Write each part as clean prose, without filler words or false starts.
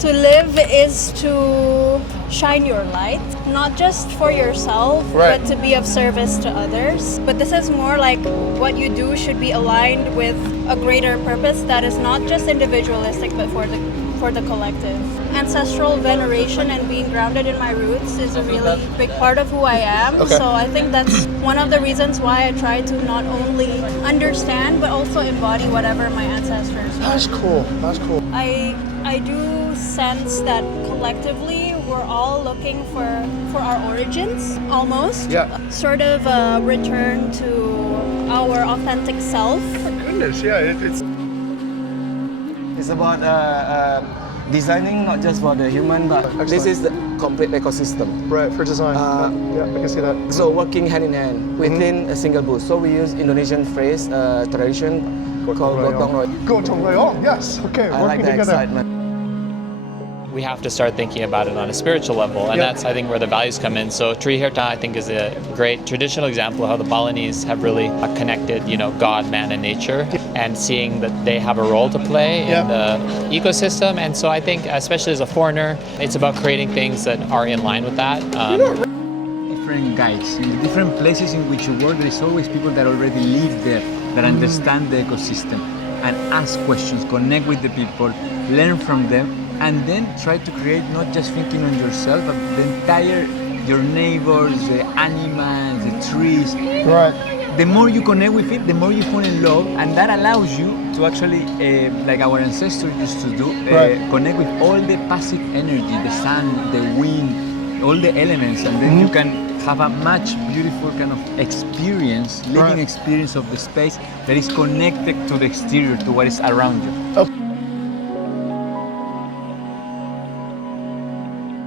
To live is to shine your light, not just for yourself, Right. but to be of service to others. But this is more like what you do should be aligned with a greater purpose that is not just individualistic, but for the collective. Ancestral veneration and being grounded in my roots is a really big part of who I am. Okay. So I think that's one of the reasons why I try to not only understand, but also embody whatever my ancestors were. That's cool. That's cool. I do sense that collectively we're all looking for our origins, almost. Yeah. Sort of a return to our authentic self. Oh, goodness, yeah. It's about designing not just for the human, but Excellent. this is the complete ecosystem. Right, for design. Yeah, I can see that. So working hand in hand within a single booth. So we use Indonesian phrase, tradition called gotong royong. Gotong royong, yes. Okay, I like working the together. excitement. We have to start thinking about it on a spiritual level, and Yep. that's, I think, where the values come in. So Trihirta, I think, is a great traditional example of how the Balinese have really connected, God, man, and nature, and seeing that they have a role to play Yep. in the ecosystem. And so I think, especially as a foreigner, it's about creating things that are in line with that. Different guides. In the different places in which you work, there is always people that already live there, that understand the ecosystem, and ask questions, connect with the people, learn from them, and then try to create not just thinking on yourself, but the entire, your neighbors, the animals, the trees. Right. The more you connect with it, the more you fall in love, and that allows you to actually, like our ancestors used to do, Right. connect with all the passive energy, the sun, the wind, all the elements, and then you can have a much beautiful kind of experience, living Right. experience of the space that is connected to the exterior, to what is around you.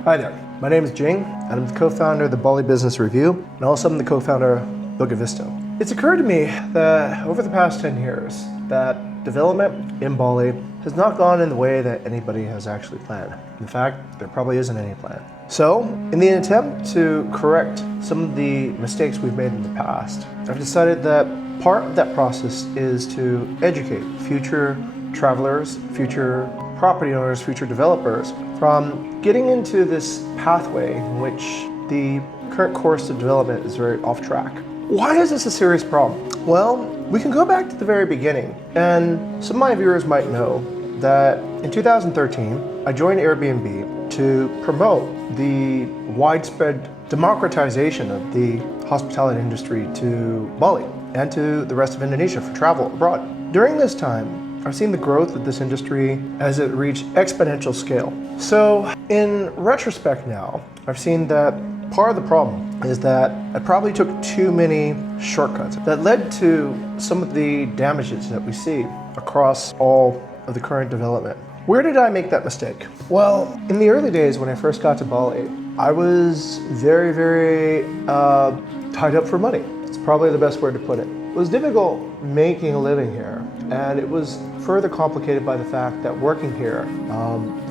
Hi there, my name is Jing, and I'm the co-founder of the Bali Business Review, and also I'm the co-founder of Budiman Vista. It's occurred to me that over the past 10 years, that development in Bali has not gone in the way that anybody has actually planned. In fact, there probably isn't any plan. So, in the attempt to correct some of the mistakes we've made in the past, I've decided that part of that process is to educate future travelers, future property owners, future developers from getting into this pathway in which the current course of development is very off track. Why is this a serious problem? Well, we can go back to the very beginning, and some of my viewers might know that in 2013, I joined Airbnb to promote the widespread democratization of the hospitality industry to Bali and to the rest of Indonesia for travel abroad. During this time, I've seen the growth of this industry as it reached exponential scale. So in retrospect now, I've seen that part of the problem is that I probably took too many shortcuts that led to some of the damages that we see across all of the current development. Where did I make that mistake? Well, in the early days when I first got to Bali, I was very, very tied up for money. It's probably the best word to put it. It was difficult making a living here, and it was further complicated by the fact that working here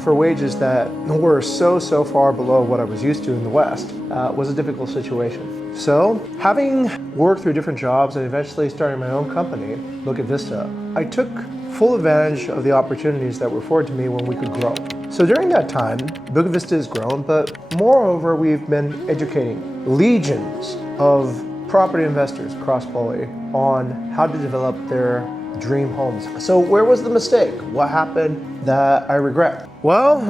for wages that were so far below what I was used to in the West was a difficult situation. So, having worked through different jobs and eventually starting my own company, Budiman Vista, I took full advantage of the opportunities that were afforded to me when we could grow. So during that time, Budiman Vista has grown, but moreover, we've been educating legions of property investors across Bali on how to develop their dream homes. So where was the mistake? What happened that I regret? Well,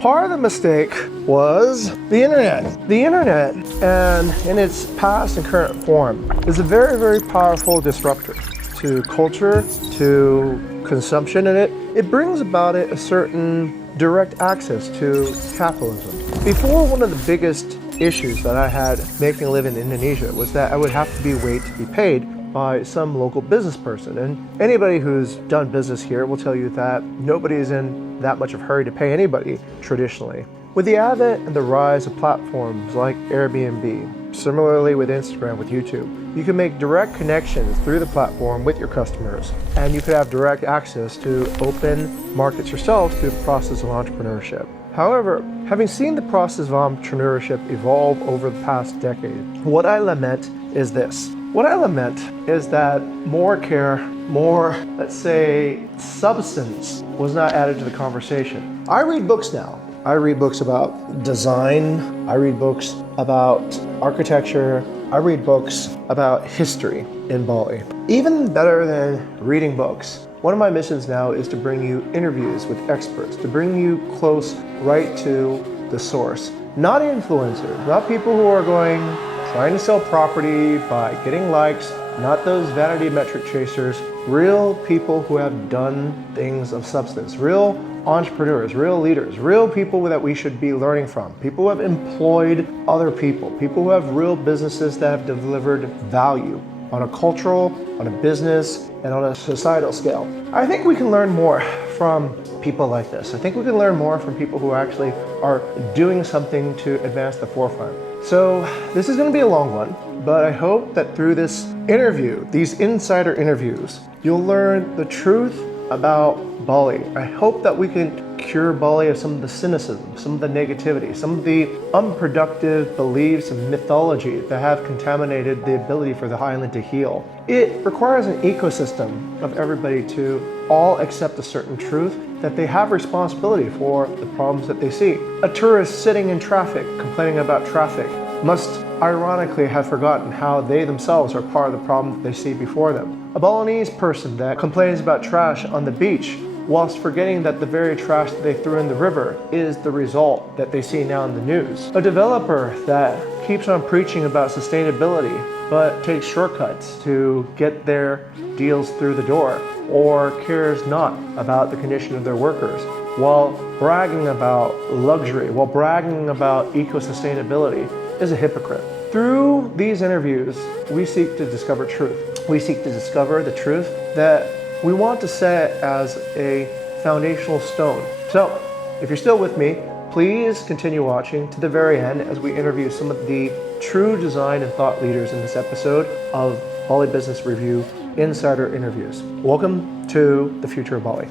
part of the mistake was the internet. The internet, and in its past and current form, is a very, very powerful disruptor to culture, to consumption, and it brings about it a certain direct access to capitalism. Before, one of the biggest issues that I had making a living in Indonesia was that I would have to wait to be paid by some local business person. And anybody who's done business here will tell you that nobody is in that much of a hurry to pay anybody traditionally. With the advent and the rise of platforms like Airbnb, similarly with Instagram, with YouTube, you can make direct connections through the platform with your customers, and you could have direct access to open markets yourself through the process of entrepreneurship. However, having seen the process of entrepreneurship evolve over the past decade, what I lament is this. What I lament is that more care more, let's say, substance was not added to the conversation. I read books now. I read books about design. I read books about architecture. I read books about history in Bali. Even better than reading books, one of my missions now is to bring you interviews with experts, to bring you close right to the source. Not influencers, not people who are trying to sell property by getting likes, not those vanity metric chasers, real people who have done things of substance, real entrepreneurs, real leaders, real people that we should be learning from, people who have employed other people who have real businesses that have delivered value on a cultural, on a business, and on a societal scale. I think we can learn more from people like this. I think we can learn more from people who actually are doing something to advance the forefront. So this is going to be a long one, but I hope that through this interview, these insider interviews, you'll learn the truth about Bali. I hope that we can cure Bali of some of the cynicism, some of the negativity, some of the unproductive beliefs and mythology that have contaminated the ability for the island to heal. It requires an ecosystem of everybody to all accept a certain truth that they have responsibility for the problems that they see. A tourist sitting in traffic complaining about traffic must ironically have forgotten how they themselves are part of the problem that they see before them. A Balinese person that complains about trash on the beach whilst forgetting that the very trash that they threw in the river is the result that they see now in the news. A developer that keeps on preaching about sustainability but takes shortcuts to get their deals through the door, or cares not about the condition of their workers, while bragging about luxury, while bragging about eco-sustainability, is a hypocrite. Through these interviews, we seek to discover truth. We seek to discover the truth that we want to set as a foundational stone. So, if you're still with me, please continue watching to the very end as we interview some of the true design and thought leaders in this episode of Bali Business Review Insider Interviews. Welcome to the future of Bali.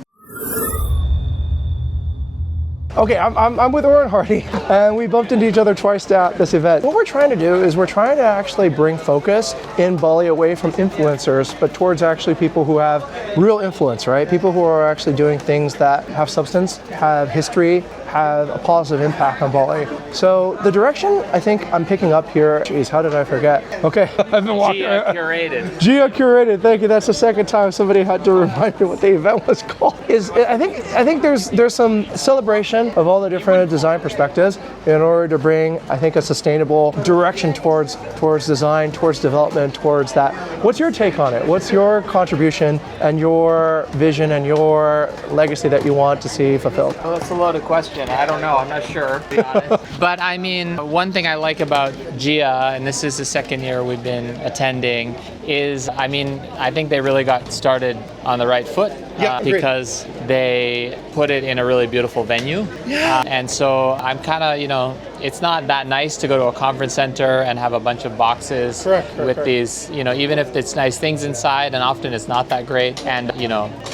Okay, I'm with Orin Hardy, and we bumped into each other twice at this event. What we're trying to do is we're trying to actually bring focus in Bali away from influencers, but towards actually people who have real influence, right? People who are actually doing things that have substance, have history, have a positive impact on Bali. So the direction I think I'm picking up here, geez, how did I forget? Okay, I've been walking. Jia Curated. Jia Curated, thank you. That's the second time somebody had to remind me what the event was called. I think there's some celebration of all the different design perspectives in order to bring, I think, a sustainable direction towards design, towards development, towards that. What's your take on it? What's your contribution and your vision and your legacy that you want to see fulfilled? Well, that's a loaded question. I don't know. I'm not sure, to be honest. But I mean, one thing I like about Jia, and this is the second year we've been attending, is, I mean, I think they really got started on the right foot. Because they put it in a really beautiful venue. Yeah. And so I'm kind of, it's not that nice to go to a conference center and have a bunch of boxes with these, even if it's nice things inside, and often it's not that great, and,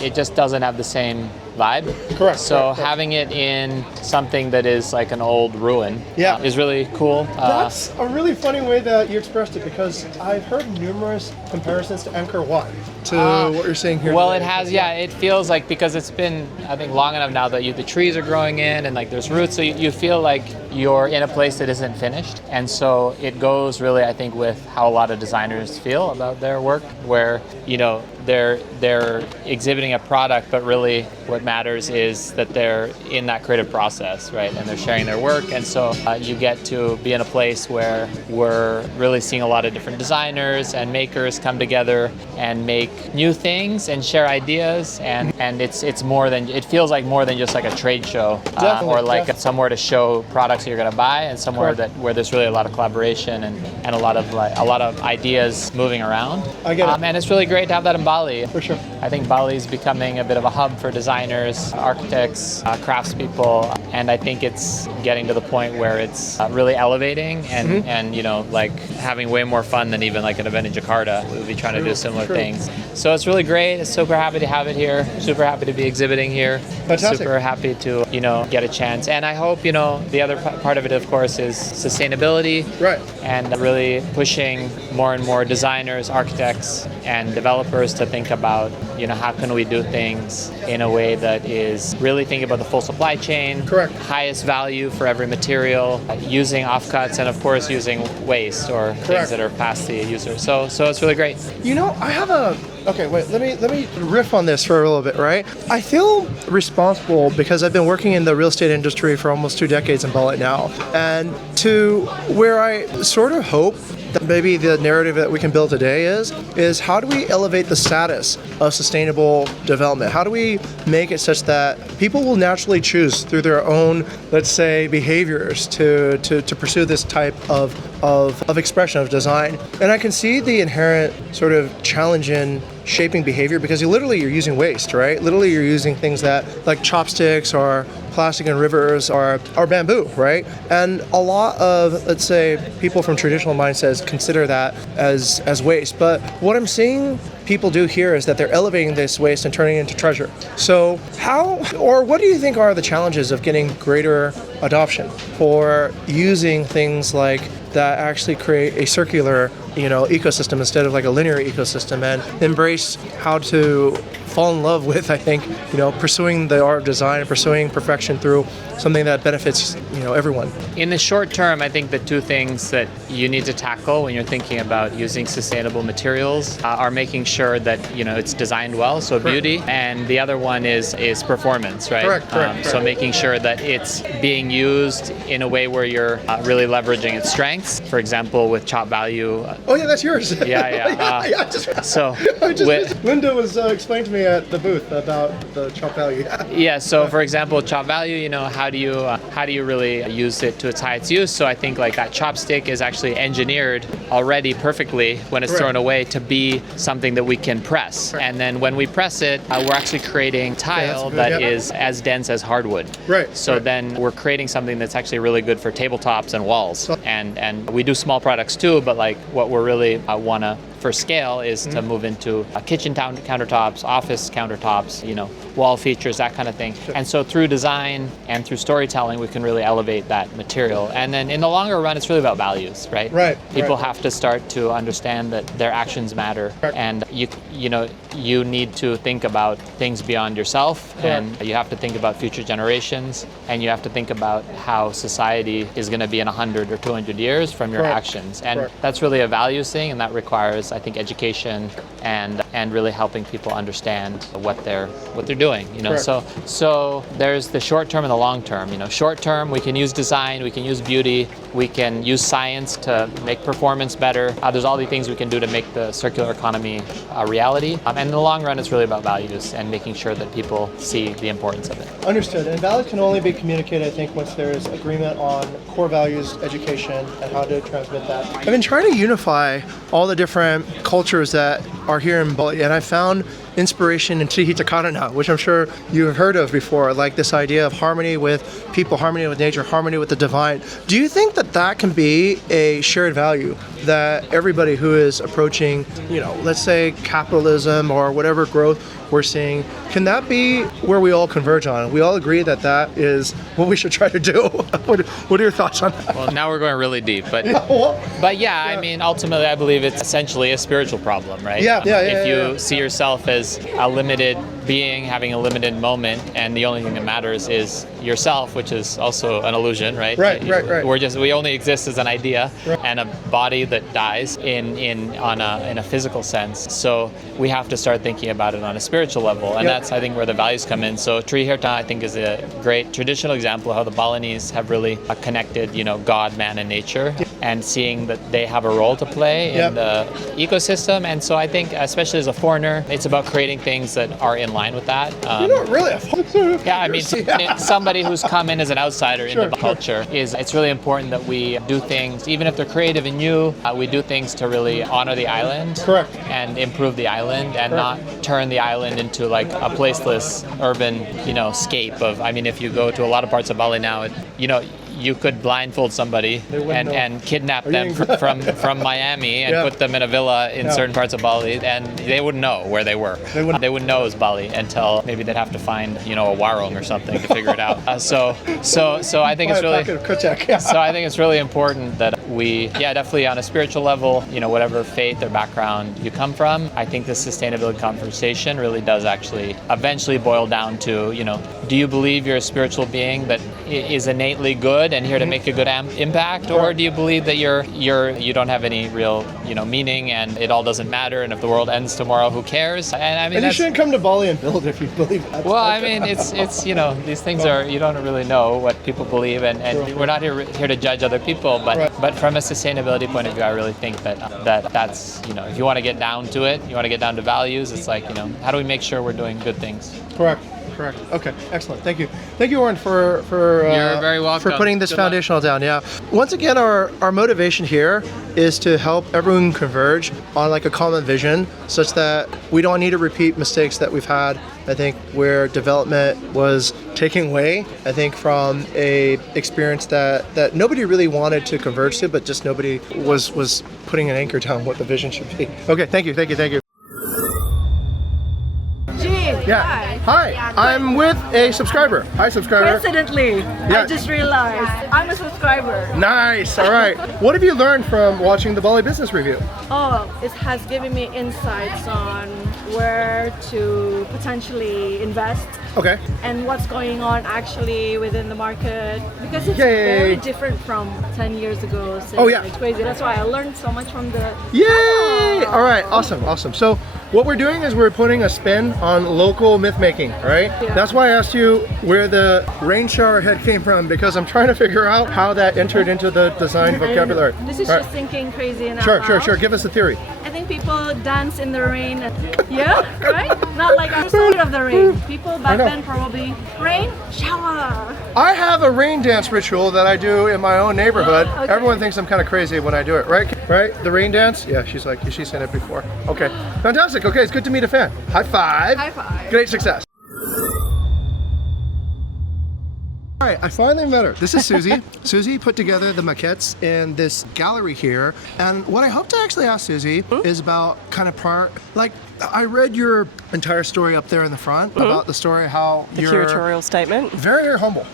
it just doesn't have the same vibe. Correct. So having it in something that is like an old ruin is really cool. That's a really funny way that you expressed it, because I've heard numerous comparisons to Angkor Wat to what you're saying here. Well, today. it has, it feels like, because it's been, I think, long enough now that the trees are growing in and like there's roots, so you feel like you're in a place that isn't finished. And so it goes really, I think, with how a lot of designers feel about their work, where, they're exhibiting a product, but really what matters is that they're in that creative process, right? And they're sharing their work. And so you get to be in a place where we're really seeing a lot of different designers and makers come together and make new things and share ideas. And it's more than, it feels like more than just like a trade show or like somewhere to show products that you're going to buy, and somewhere where there's really a lot of collaboration and a lot of ideas moving around. I get it. And it's really great to have that in Bali. For sure. I think Bali is becoming a bit of a hub for designers, architects, craftspeople, and I think it's getting to the point where it's really elevating and like having way more fun than even like an event in Jakarta. We'll be trying to do similar things. So it's really great. It's super happy to have it here. Super happy to be exhibiting here. Fantastic. Super happy to, get a chance. And I hope, the other part of it, of course, is sustainability. Right. And really pushing more and more designers, architects, and developers to think about, how can we do things in a way that is really thinking about the full supply chain. Correct. Highest value for every material, using offcuts, and of course using waste or things that are past the user. So it's really great. I have okay, wait, let me riff on this for a little bit, right? I feel responsible because I've been working in the real estate industry for almost 2 decades in Bali now. And to where I sort of hope that maybe the narrative that we can build today is how do we elevate the status of sustainable development? How do we make it such that people will naturally choose through their own, let's say, behaviors to pursue this type of expression of design? And I can see the inherent sort of challenge in shaping behavior because you're using waste, right? Literally you're using things that like chopsticks or plastic in rivers or bamboo, right? And a lot of, let's say, people from traditional mindsets consider that as waste. But what I'm seeing people do here is that they're elevating this waste and turning it into treasure. So what do you think are the challenges of getting greater adoption for using things like that actually create a circular, ecosystem instead of like a linear ecosystem, and embrace how to fall in love with, I think, pursuing the art of design and pursuing perfection through something that benefits, everyone. In the short term, I think the two things that you need to tackle when you're thinking about using sustainable materials are making sure that, it's designed well, so beauty, and the other one is performance, right? Correct. So making sure that it's being used in a way where you're really leveraging its strengths. For example, with chop value. Oh yeah, that's yours. Linda was explaining to me at the booth about the chop value. Yeah. So for example, chop value, how do you really use it to its highest use? So I think like that chopstick is actually engineered already perfectly when it's thrown away to be something that we can press. And then when we press it, we're actually creating tile that is as dense as hardwood. Right. So then we're creating something that's actually really good for tabletops and walls. And we do small products too, but like what we're really want to for scale is to move into kitchen countertops, office countertops, wall features, that kind of thing. And so through design and through storytelling, we can really elevate that material. And then in the longer run, it's really about values, right? Right. People have to start to understand that their actions matter, and you need to think about things beyond yourself, and you have to think about future generations, and you have to think about how society is going to be in 100 or 200 years from your actions. And that's really a values thing, and that requires, I think, education and really helping people understand what they're doing. So there's the short term and the long term. Short term, we can use design, we can use beauty, we can use science to make performance better. There's all the things we can do to make the circular economy a reality. And in the long run, it's really about values and making sure that people see the importance of it. Understood. And values can only be communicated, I think, once there's agreement on core values, education, and how to transmit that. I've been trying to unify all the different cultures that are here in Bali, and I found inspiration in Trihitakana, which I'm sure you have heard of before, like this idea of harmony with people, harmony with nature, harmony with the divine. Do you think that can be a shared value that everybody who is approaching, let's say capitalism or whatever growth we're seeing, can that be where we all converge on? We all agree that is what we should try to do. What are your thoughts on that? Well, now we're going really deep, but I mean, ultimately, I believe it's essentially a spiritual problem, right? If you see yourself as a limited being having a limited moment, and the only thing that matters is yourself, which is also an illusion, right? Right. We only exist as an idea and a body that dies in a physical sense. So we have to start thinking about it on a spiritual level, and that's, I think, where the values come in. So Triherta, I think, is a great traditional example of how the Balinese have really connected, God, man, and nature, and seeing that they have a role to play in the ecosystem. And so I think, especially as a foreigner, it's about creating things that are in line with that. You're not really a foreigner. Yeah, I mean, somebody who's come in as an outsider into the culture, it's really important that we do things, even if they're creative and new, we do things to really honor the island. Correct. And improve the island, and not turn the island into like a placeless urban, scape of, I mean, if you go to a lot of parts of Bali now, you could blindfold somebody and kidnap them from Miami and put them in a villa in certain parts of Bali, and they wouldn't know where they were. They wouldn't know it was Bali until maybe they'd have to find, a warung or something to figure it out. So I think it's really so I think it's really important that we, definitely on a spiritual level, whatever faith or background you come from, I think the sustainability conversation really does actually eventually boil down to, do you believe you're a spiritual being that is innately good and here to make a good impact, or do you believe that you don't have any real, meaning and it all doesn't matter, and if the world ends tomorrow, who cares? And I mean, and you shouldn't come to Bali and build if you believe that. Well, I mean, it's these things are, you don't really know what people believe, and we're not here to judge other people, but from a sustainability point of view, I really think that's, if you want to get down to it, you want to get down to values, it's like, how do we make sure we're doing good things? Correct. Okay, excellent. Thank you, Orin, for You're very welcome. for putting this Good foundational down. Yeah. Once again, our motivation here is to help everyone converge on like a common vision, such that we don't need to repeat mistakes that we've had. I think where development was taking away, I think from a experience that nobody really wanted to converge to, but just nobody was putting an anchor down what the vision should be. Okay, thank you. Jing, Yeah. Hi. I'm with a subscriber. Hi, subscriber. Coincidentally, I just realized I'm a subscriber. Nice. All right. What have you learned from watching the Bali Business Review? Oh, it has given me insights on where to potentially invest Okay. and what's going on actually within the market, because it's Yay. very different from 10 years ago. So Oh, yeah. It's crazy. That's why I learned so much from the... Yay! All right. Awesome. So what we're doing is we're putting a spin on local myth making, right? Yeah. That's why I asked you where the rain shower head came from, because I'm trying to figure out how that entered into the design vocabulary. This is All just thinking crazy and out Sure. loud. Give us a theory. I think people dance in the rain. Yeah, right? Not like I'm scared of the rain. People back know. then probably rain, shower. I have a rain dance ritual that I do in my own neighborhood. Okay. Everyone thinks I'm kind of crazy when I do it, right? Right? The rain dance? Yeah, she's seen it before. Okay. Fantastic. Okay, it's good to meet a fan. High five. High five. Great success. All right, I finally met her. This is Suzy. Suzy put together the maquettes in this gallery here. And what I hope to actually ask Suzy is about kind of I read your entire story up there in the front about the story, how The you're curatorial statement. very humble,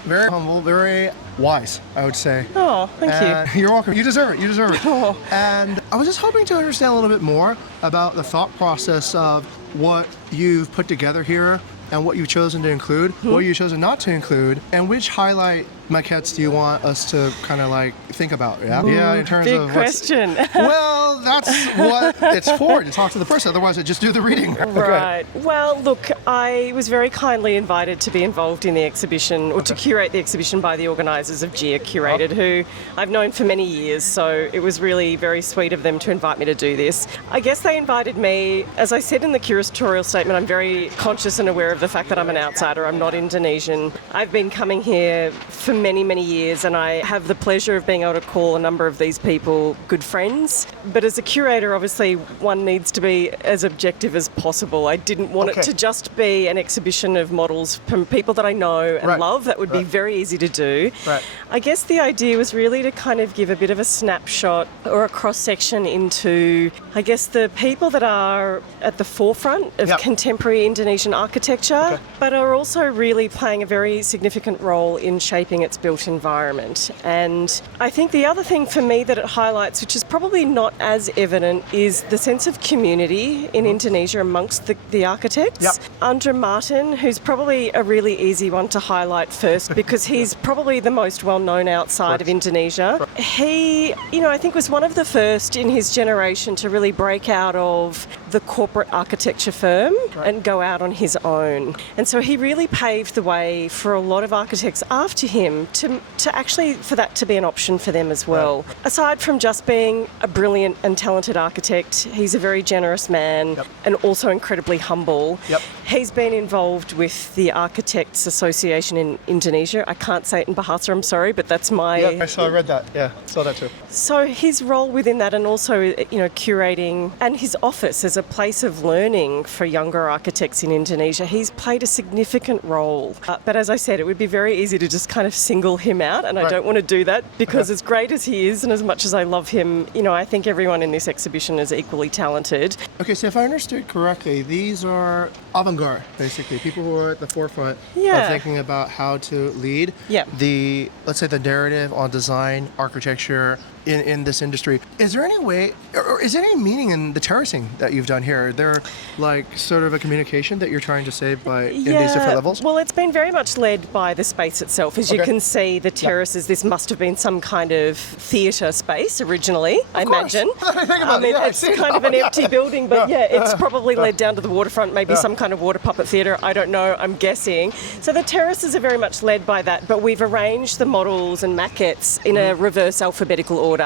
very wise, I would say. Oh, thank you. You're welcome. You deserve it. Oh. And I was just hoping to understand a little bit more about the thought process of what you've put together here and what you've chosen to include, what you've chosen not to include, and which highlight maquettes do you want us to kind of like think about? Yeah, in terms Big of question. Well, that's what it's for, to talk to the person. Otherwise, I just do the reading. Right. Well, look, I was very kindly invited to be involved in the exhibition, or to curate the exhibition by the organisers of Jia Curated, who I've known for many years, so it was really very sweet of them to invite me to do this. I guess they invited me, as I said in the curatorial statement, I'm very conscious and aware of the fact that I'm an outsider. I'm not Indonesian. I've been coming here for many years, and I have the pleasure of being able to call a number of these people good friends. But as a curator, obviously, one needs to be as objective as possible. I didn't want it to just be an exhibition of models from people that I know and love. That would be very easy to do. Right. I guess the idea was really to kind of give a bit of a snapshot or a cross-section into, I guess, the people that are at the forefront of contemporary Indonesian architecture, but are also really playing a very significant role in shaping its built environment. And I think the other thing for me that it highlights, which is probably not as evident, is the sense of community in Indonesia amongst the architects. Andra Martin, who's probably a really easy one to highlight first because he's probably the most well-known outside of Indonesia. He, I think was one of the first in his generation to really break out of the corporate architecture firm and go out on his own. And so he really paved the way for a lot of architects after him to actually for that to be an option for them as well. Aside from just being a brilliant and talented architect, he's a very generous man and also incredibly humble. He's been involved with the Architects Association in Indonesia. I can't say it in Bahasa, I'm sorry, but that's my... I read that. Yeah, saw that too. So his role within that, and also, curating, and his office as a place of learning for younger architects in Indonesia, he's played a significant role. But as I said, it would be very easy to just kind of single him out, and I don't want to do that because as great as he is and as much as I love him, you know, I think everyone in this exhibition is equally talented. Okay, so if I understood correctly, these are avant-garde, basically, people who are at the forefront Yeah. of thinking about how to lead Yeah. the, let's say, the narrative on design, architecture in this industry. Is there any way, or is there any meaning in the terracing that you've done here? Are there like sort of a communication that you're trying to say by in these different levels? Well, it's been very much led by the space itself. As you can see, the terraces, this must have been some kind of theatre space originally, I imagine. I mean, it's kind of an empty building, but it's probably led down to the waterfront, maybe some kind of water puppet theatre. I don't know, I'm guessing. So the terraces are very much led by that, but we've arranged the models and maquettes in a reverse alphabetical order.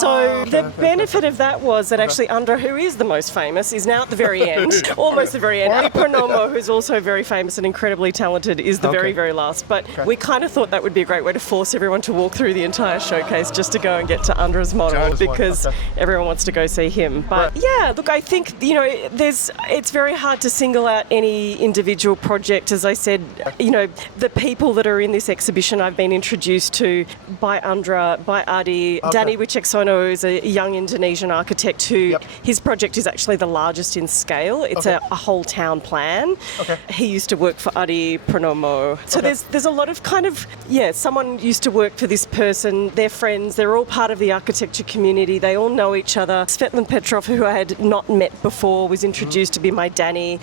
So the benefit of that was that actually Andra, who is the most famous, is now at the very end, almost the very end. Pronomo, who's also very famous and incredibly talented, is the very, very last. But we kind of thought that would be a great way to force everyone to walk through the entire showcase just to go and get to Andra's model because everyone wants to go see him. But yeah, look, I think, you know, it's very hard to single out any individual project. As I said, you know, the people that are in this exhibition I've been introduced to by Andra, by Adi. Danny Wiceksono is a young Indonesian architect who his project is actually the largest in scale. It's a whole town plan. He used to work for Adi Pranomo. So there's a lot of kind of, someone used to work for this person, they're friends, they're all part of the architecture community, they all know each other. Svetlin Petrov, who I had not met before, was introduced to be my Danny.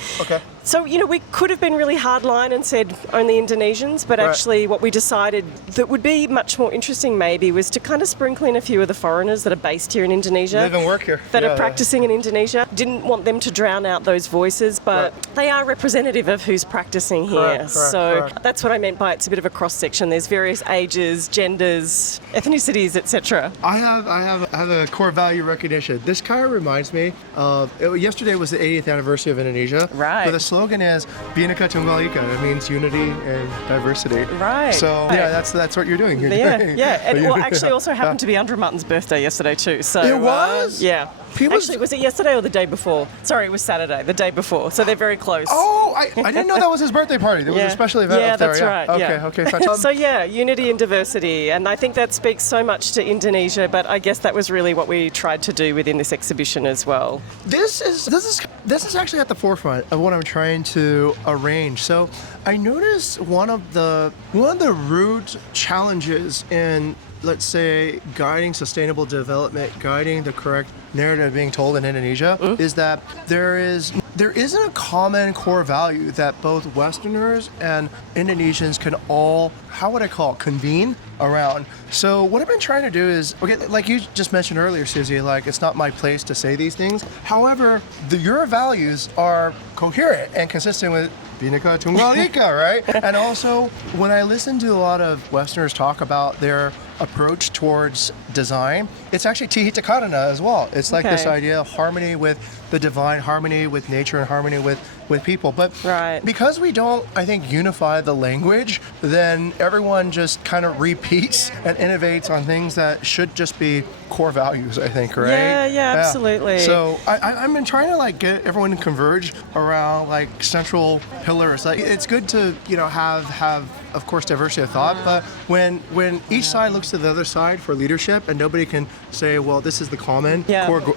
So, you know, we could have been really hardline and said only Indonesians, but actually what we decided that would be much more interesting maybe was to kind of sprinkle in a few of the foreigners that are based here in Indonesia. Live and work here. That are practicing in Indonesia. Didn't want them to drown out those voices, but they are representative of who's practicing here. That's what I meant by it's a bit of a cross-section. There's various ages, genders, ethnicities, etc. I have a core value recognition. This kind of reminds me of, yesterday was the 80th anniversary of Indonesia. Right. But the slogan is Bhinneka Tunggal Ika. It means unity and diversity. Right. So that's what you're doing here. And well, actually also happened to be Andra Martin's birthday yesterday too. So it was? Yeah. Actually, was it yesterday or the day before? Sorry, it was Saturday, the day before. So they're very close. Oh, I didn't know that was his birthday party. There was a special event up there. That's right. Okay. So unity and diversity, and I think that speaks so much to Indonesia. But I guess that was really what we tried to do within this exhibition as well. This is actually at the forefront of what I'm trying to arrange. So I noticed one of the root challenges in, let's say, guiding sustainable development, guiding the correct narrative being told in Indonesia, is that there isn't a common core value that both Westerners and Indonesians can all, how would I call it, convene around. So what I've been trying to do is, okay, like you just mentioned earlier, Suzy, like it's not my place to say these things. However, your values are coherent and consistent with Bhinneka Tunggal Ika, right? And also, when I listen to a lot of Westerners talk about their approach towards design, it's actually Tihita Karana as well. It's like this idea of harmony with the divine, harmony with nature, and harmony with people. But because we don't, I think, unify the language, then everyone just kind of repeats and innovates on things that should just be core values, I think, right? Yeah, absolutely. So I've been trying to like get everyone to converge around like central pillars. Like it's good to, you know, have of course diversity of thought, but when each side looks to the other side for leadership and nobody can say, well, this is the common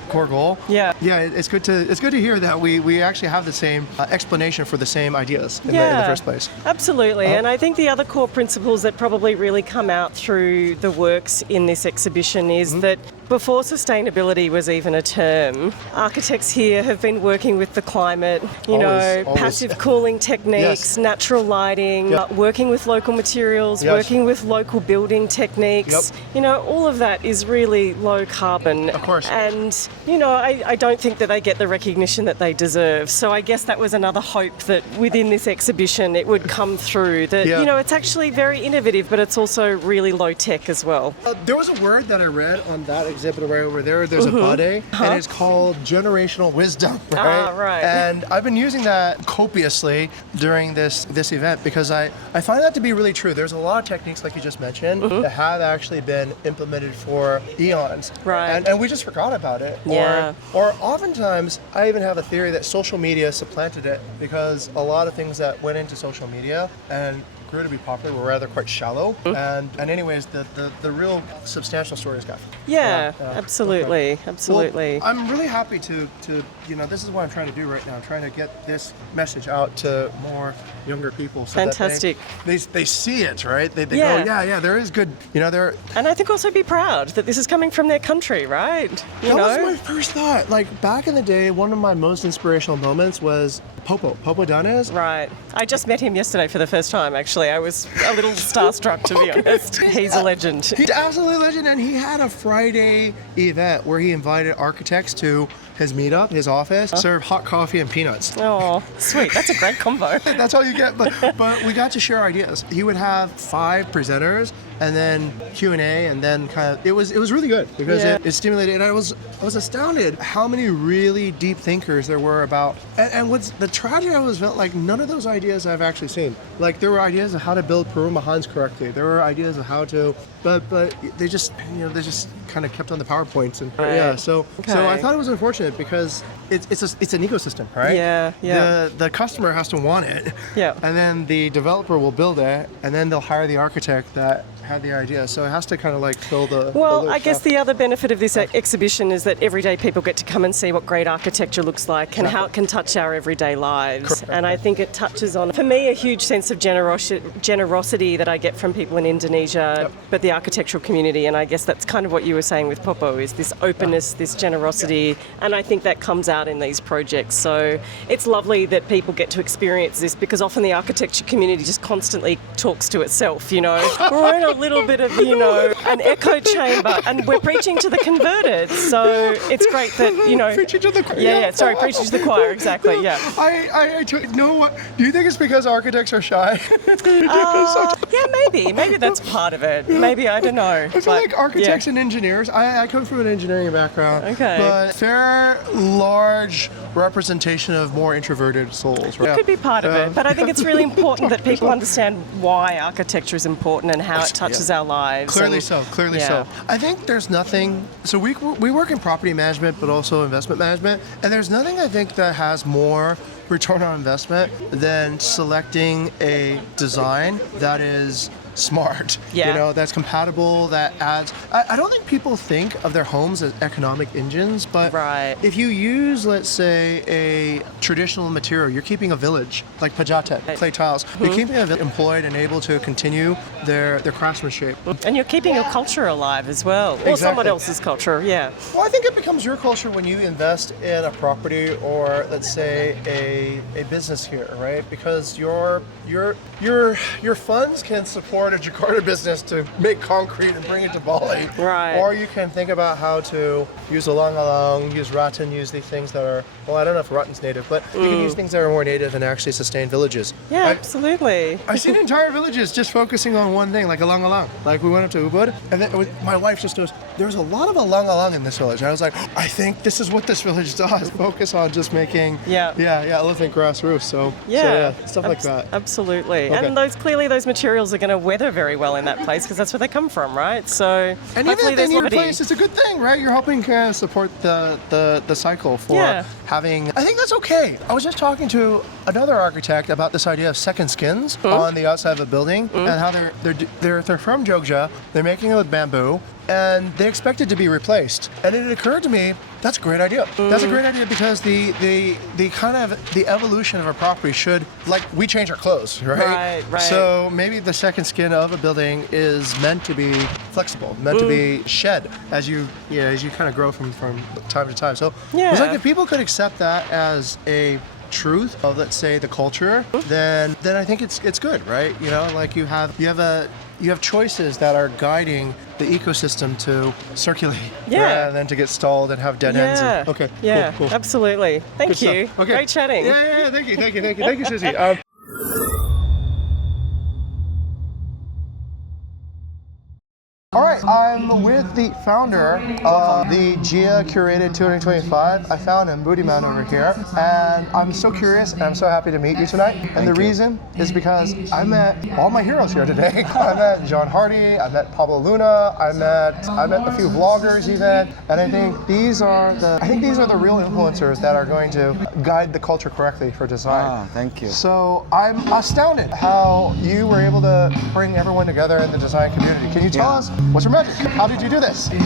core goal. It's good to hear that we actually have the same explanation for the same ideas in the first place. Absolutely. And I think the other core principles that probably really come out through the works in this exhibition is that before sustainability was even a term, architects here have been working with the climate, always. Passive cooling techniques, natural lighting, working with local materials, working with local building techniques. All of that is really low carbon. Of course. And, I don't think that they get the recognition that they deserve. So I guess that was another hope that within this exhibition it would come through that, it's actually very innovative, but it's also really low tech as well. There was a word that I read on that exhibit right over there. There's a bade, and it's called Generational Wisdom, right? Right. And I've been using that copiously during this event because I find that to be really true. There's a lot of techniques, like you just mentioned, that have actually been implemented for eons. Right. And we just forgot about it. Yeah. Or oftentimes, I even have a theory that social media supplanted it because a lot of things that went into social media and grew to be popular were rather quite shallow. And anyways, the real substantial stories got. Absolutely. Well, I'm really happy to this is what I'm trying to do right now. I'm trying to get this message out to more younger people. So Fantastic. That they see it, right? They go, yeah, there is good, there. And I think also be proud that this is coming from their country, right? That was my first thought. Like back in the day, one of my most inspirational moments was Popo Donna. Right. I just met him yesterday for the first time, actually. I was a little starstruck, to be honest. He's a legend. He's absolutely a legend, and he had a Friday event where he invited architects to his meetup, his office, serve hot coffee and peanuts. Oh, sweet. That's a great combo. That's all you get. But we got to share ideas. He would have 5 presenters and then Q&A, and then kind of it was really good because it stimulated. And I was astounded how many really deep thinkers there were about. And what's the tragedy, I was felt like none of those ideas I've actually seen. Like there were ideas of how to build Perumahan's correctly. There were ideas of how to, but they just kind of kept on the PowerPoints and So I thought it was unfortunate because it's an ecosystem, right? Yeah. The customer has to want it. Yeah. And then the developer will build it, and then they'll hire the architect that had the idea. So it has to kind of like fill the. Well, I guess the other benefit of this exhibition is that everyday people get to come and see what great architecture looks like and how it can touch our everyday lives. Correct. And I think it touches on, for me, a huge sense of generosity that I get from people in Indonesia, but the architectural community. And I guess that's kind of what you were saying with Popo, is this openness, this generosity, and I think that comes out in these projects. So it's lovely that people get to experience this because often the architecture community just constantly talks to itself, We're in a little bit of, an echo chamber, and we're preaching to the converted. So it's great that, Preaching to the choir. Sorry, preaching to the choir, exactly, yeah. I do you think it's because architects are shy? Maybe that's part of it. Maybe, I don't know. I feel like architects and engineers, I come from an engineering background, but fair, large representation of more introverted souls. Right? It could be part of it, but I think it's really important that people understand why architecture is important and how it touches our lives. Clearly so. I think there's nothing, so we work in property management, but also investment management, and there's nothing I think that has more return on investment than selecting a design that is smart, that's compatible, that adds. I don't think people think of their homes as economic engines, but if you use, let's say, a traditional material, you're keeping a village, like pajate, clay tiles, you're keeping a village employed and able to continue their craftsmanship. And you're keeping your culture alive as well, or someone else's culture, Well, I think it becomes your culture when you invest in a property or, let's say, a business here, right? Because your funds can support a Jakarta business to make concrete and bring it to Bali. Right. Or you can think about how to use alang-alang, use rattan, use the things that are, well, I don't know if rattan's native, but you can use things that are more native and actually sustain villages. Yeah, absolutely. I've seen entire villages just focusing on one thing, like alang-alang. Like we went up to Ubud, and then my wife just goes, there's a lot of alang-alang in this village. And I was like, I think this is what this village does, focus on just making elephant grass roofs. So stuff like that. Absolutely. Okay. And those materials are going to weather very well in that place because that's where they come from, right? So and hopefully even in your levity. place, it's a good thing, right? You're helping kind of support the cycle for having. I think that's okay. I was just talking to another architect about this idea of second skins on the outside of a building and how they're from Jogja. They're making it with bamboo, and they expect it to be replaced. And it occurred to me, that's a great idea. That's a great idea because the kind of the evolution of a property should, like, we change our clothes, right? Right. So maybe the second skin of a building is meant to be flexible, meant to be shed as you kind of grow from time to time. So it's like if people could accept that as a truth of, let's say, the culture, then I think it's good, right? Like you have choices that are guiding the ecosystem to circulate rather than to get stalled and have dead ends. Okay. Yeah. Cool. Absolutely. Thank you. Okay. Great chatting. Yeah. Thank you, Suzy. All right, I'm with the founder of the Jia Curated 2025. I found him, Budiman, over here, and I'm so curious and I'm so happy to meet you tonight. And the reason is because I met all my heroes here today. I met John Hardy, I met Pablo Luna, I met a few vloggers even, and I think these are the real influencers that are going to guide the culture correctly for design. Thank you. So I'm astounded how you were able to bring everyone together in the design community. Can you tell us what's your magic? How did you do this? The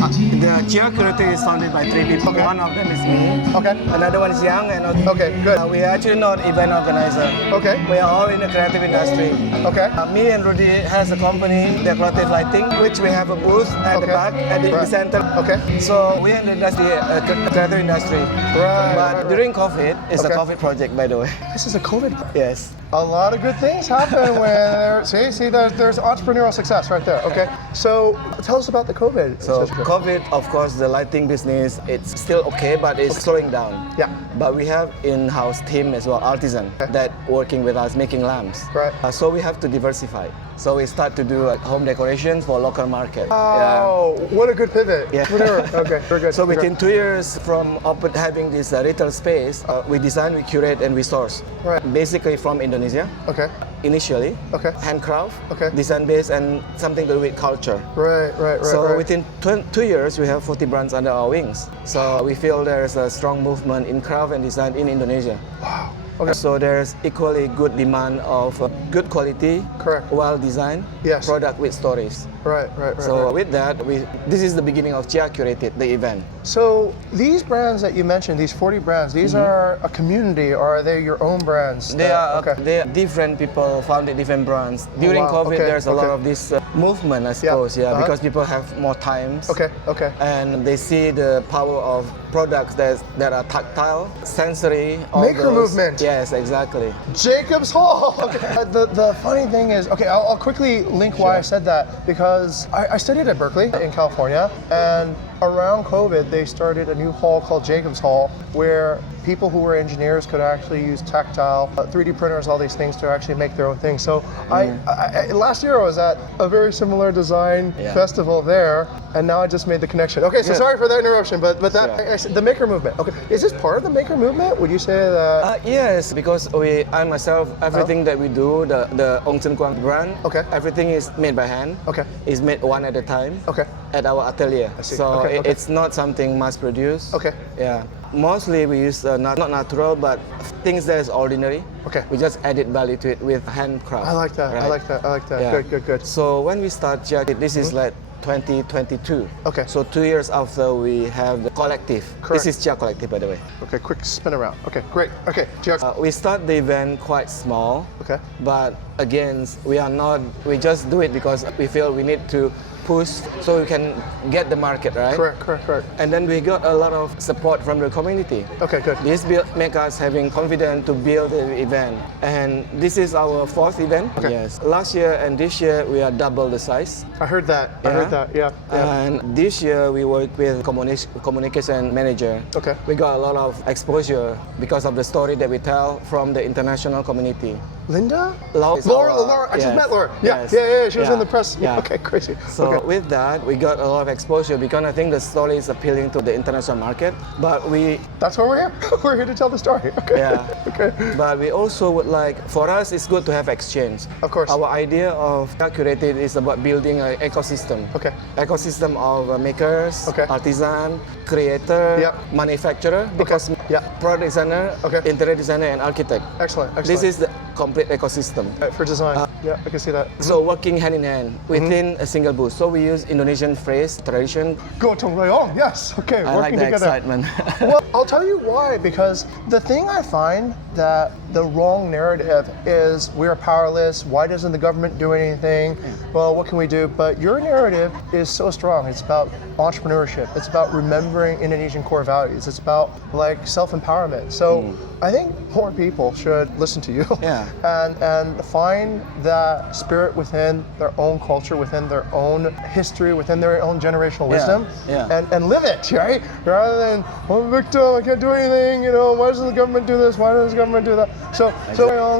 Jia Curating is founded by 3 people. Okay. One of them is me. Okay. Another one is Yang. And Okay, good. we are actually not event organizer. Okay. We are all in the creative industry. Okay. Me and Rudy has a company, the Creative Lighting, which we have a booth at the back, at the center. Okay. So we are in the industry, creative industry. Right. But during COVID, it's a COVID project, by the way. This is a COVID. Yes. A lot of good things happen when there's entrepreneurial success right there. Okay. So tell us about the COVID. So COVID, of course, the lighting business, it's still okay, but it's slowing down. Yeah. But we have in-house team as well, artisan, that working with us making lamps. Right. So we have to diversify. So we start to do home decorations for local market. Oh, what a good pivot. Yeah. Whatever. Okay, very good. So within 2 years from having this retail space, we design, we curate, and we source. Right. Basically from Indonesia. Okay. Initially. Okay. Handcraft. Okay. Design based and something to do with culture. Right. So within 2 years, we have 40 brands under our wings. So we feel there's a strong movement in craft and design in Indonesia. Wow. Okay. So there's equally good demand of good quality, Correct. well designed product with stories. Right. So with that, this is the beginning of Jia Curated, the event. So these brands that you mentioned, these 40 brands, these are a community, or are they your own brands? They are different people founded different brands. During COVID, there's a lot of this movement, I suppose, because people have more time. Okay. And they see the power of products that are tactile, sensory. Maker movement. Yes, exactly. Jacob's Hall. Okay. The funny thing is, I'll quickly link why I said that, because I studied at Berkeley in California, and around COVID, they started a new hall called Jacob's Hall, where people who were engineers could actually use tactile, 3D printers, all these things to actually make their own thing. So I last year I was at a very similar design festival there, and now I just made the connection. Okay, so sorry for that interruption, but the maker movement. Okay, is this part of the maker movement? Would you say that? Yes, because I myself, everything that we do, the Ong Chen Kwang brand, everything is made by hand. Okay, is made one at a time. Okay, at our atelier. I see. So it's not something mass produced. Okay. Yeah. Mostly we use not natural, but things that is ordinary. Okay. We just added value to it with handcraft. I like that. Right? I like that. Yeah. Good. So when we start Jia, this is like 2022. Okay. So 2 years after we have the collective. Correct. This is Jia Collective, by the way. Okay, quick spin around. Okay, great. Okay, Jia. We start the event quite small. Okay. But again, we just do it because we feel we need to push so we can get the market, right? Correct. And then we got a lot of support from the community. Okay, good. This make us having confidence to build the event. And this is our 4th event. Okay. Yes. Last year and this year we are double the size. I heard that. Yeah. And this year we work with communication manager. Okay. We got a lot of exposure because of the story that we tell from the international community. Linda? Laura. I just met Laura. Yeah. She was in the press. Yeah. Okay, crazy. So with that, we got a lot of exposure because I think the story is appealing to the international market. But that's why we're here. We're here to tell the story. Okay. Yeah. Okay. But we also would for us, it's good to have exchange. Of course. Our idea of Curated is about building an ecosystem. Okay. Ecosystem of makers, artisan, creator, manufacturer, because product designer, interior designer, and architect. Excellent. This is the complete ecosystem. For design. Yeah, I can see that. So working hand in hand within a single booth. So we use Indonesian phrase, tradition. Gotong royong, yes. Okay, I working like the together. excitement. Well, I'll tell you why, because the thing I find that the wrong narrative is we're powerless, why doesn't the government do anything? Well, what can we do? But your narrative is so strong. It's about entrepreneurship. It's about remembering Indonesian core values. It's about self-empowerment. So I think more people should listen to you and find that spirit within their own culture, within their own history, within their own generational wisdom, and live it, right? Rather than, I'm a victim, I can't do anything, why doesn't the government do this? Why doesn't the government do that? So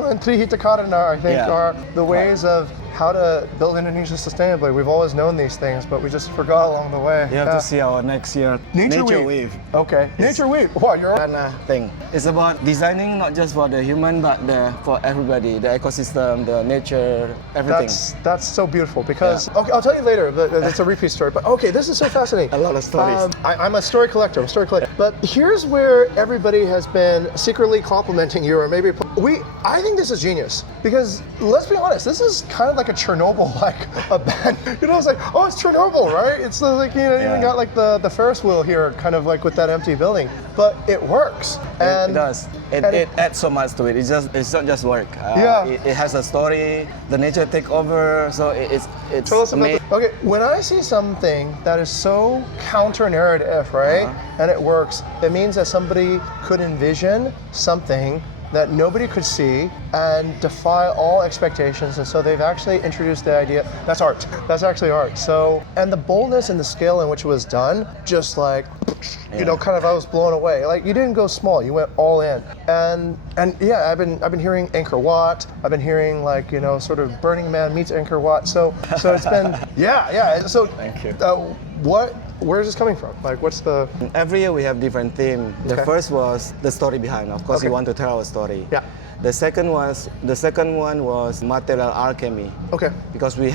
and Tri Hita Karana, I think, are the ways of how to build Indonesia sustainably. We've always known these things, but we just forgot along the way. You have to see our next year Nature Weave. Okay. Nature Weave. Wow, you're Donna thing. It's about designing not just for the human, but for everybody, the ecosystem, the nature, everything. That's so beautiful because, okay, I'll tell you later, but it's a repeat story. But okay, this is so fascinating. A lot of stories. I'm a story collector. But here's where everybody has been secretly complimenting you, or maybe I think this is genius because let's be honest, this is kind of like a Chernobyl, like a band. It's like, oh, it's Chernobyl, right? It's like you even got like the Ferris wheel here, kind of like with that empty building, but it works. And it does. It adds so much to it. It's not just work. It has a story. The nature take over. So it's. Tell us about okay, when I see something that is so counter-narrative, right, and it works, it means that somebody could envision something that nobody could see and defy all expectations, and so they've actually introduced the idea. That's art. That's actually art. So, and the boldness and the scale in which it was done, just like, kind of, I was blown away. Like, you didn't go small, you went all in. And yeah, I've been hearing Angkor Wat. I've been hearing like, sort of Burning Man meets Angkor Wat. So it's been, yeah. So thank you. Where is this coming from? Like, what's the? Every year we have different theme. The first was the story behind. Of course, we want to tell our story. Yeah. The second one was material alchemy. Okay. Because we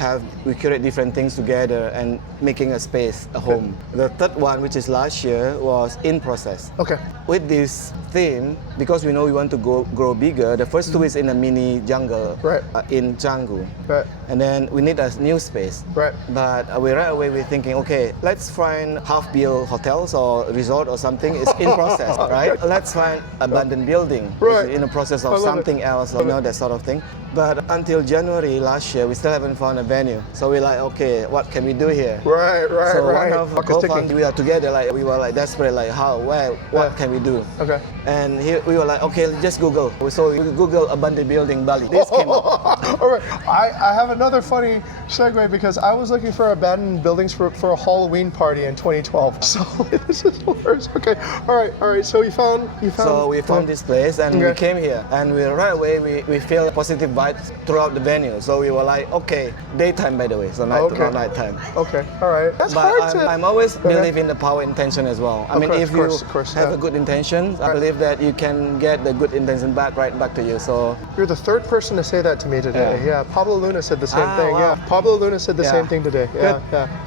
curate different things together and making a space, a home. The third one, which is last year, was in process. Okay. With this theme, because we know we want to grow bigger, the first two is in a mini jungle in Canggu. Right. And then we need a new space. Right. But right away we're thinking, okay, let's find half-built hotels or resort or something. It's in process, right? Let's find abandoned building. Right. In the process of something else, that sort of thing. But until January last year, we still haven't found a venue. So we're like, okay, what can we do here? Right. So one of our co-founders, we are together, like we were like desperate, like how, where, what can we do? Okay. And we were like, okay, just Google. So we Google abandoned building Bali. This came up. All right. I have another funny segue because I was looking for abandoned buildings for a Halloween party in 2012. So this is hilarious. Okay. All right. So you found. So we found this place and we came here, and right away we feel positive vibes throughout the venue. So we were like, okay, daytime by the way, so not nighttime. Okay. All right. That's but hard to. I'm always believe in the power intention as well. I mean, if you have a good intention, I believe that you can get the good intention right back to you. So you're the third person to say that to me today. Yeah. Pablo Luna said the same thing. Wow. Yeah. Pablo Luna said the same thing today. Yeah.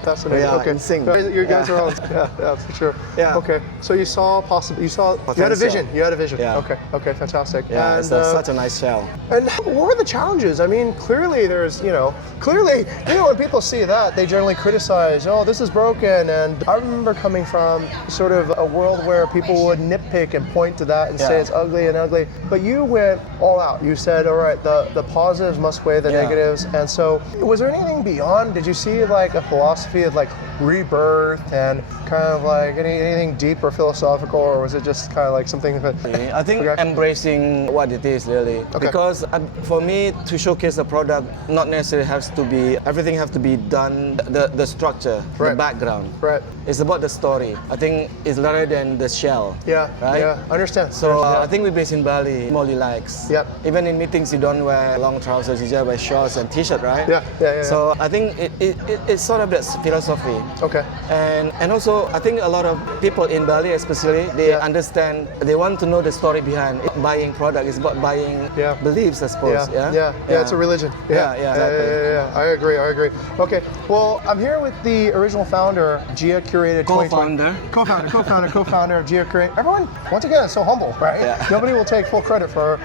That's amazing. Yeah, okay. in sync. You guys are on. Yeah, for sure. Yeah. Okay. So you had a vision. Yeah. Okay. Fantastic. Yeah. And, it's such a nice shell. And what were the challenges? I mean, clearly when people see that, they generally criticize, oh, this is broken. And I remember coming from sort of a world where people would nitpick and point to that and say it's ugly. But you went all out. You said, all right, the positives must weigh the negatives. And so was there anything beyond? Did you see like a philosophy of like rebirth and kind of like anything deep or philosophical, or was it just kind of like something that... I think embracing what it is really. Because for me, to showcase the product, not necessarily everything has to be done, the structure, the background. Right. It's about the story. I think it's rather than the shell. Yeah. Right? Yeah. Understand. So I think we're based in Bali, more relaxed. Yep. Even in meetings, you don't wear long trousers, you just wear shorts and t-shirt, right? Yeah. So I think it's sort of that philosophy. Okay. And also, I think a lot of people in Bali especially, they understand, they want to know the story behind it. Buying product is about buying beliefs, I suppose. Yeah, it's a religion. Yeah, I agree. Okay, well, I'm here with the original founder, Jia Curated. Co-founder of Jia Curated. Everyone, once again, is so humble, right? Yeah. Nobody will take full credit for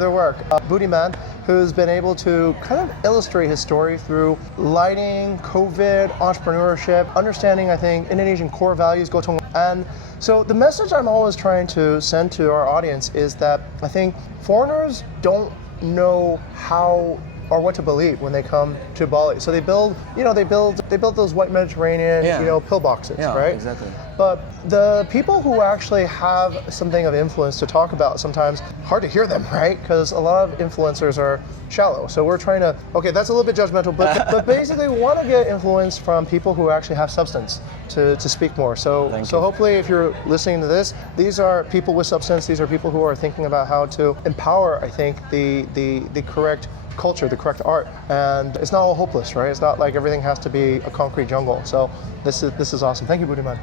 their work. Budiman, who's been able to kind of illustrate his story through lighting, COVID, entrepreneurship, understanding, I think, Indonesian core values, gotong. And so the message I'm always trying to send to our audience is that I think foreigners don't know how or what to believe when they come to Bali. So they build those white Mediterranean, pillboxes, right? Exactly. But the people who actually have something of influence to talk about, sometimes hard to hear them, right? Because a lot of influencers are shallow. So we're trying to, okay, that's a little bit judgmental, but basically we want to get influence from people who actually have substance to speak more. So hopefully if you're listening to this, these are people with substance. These are people who are thinking about how to empower, I think, the correct culture, the correct art. And it's not all hopeless, right? It's not like everything has to be a concrete jungle. So this is awesome. Thank you, Budiman,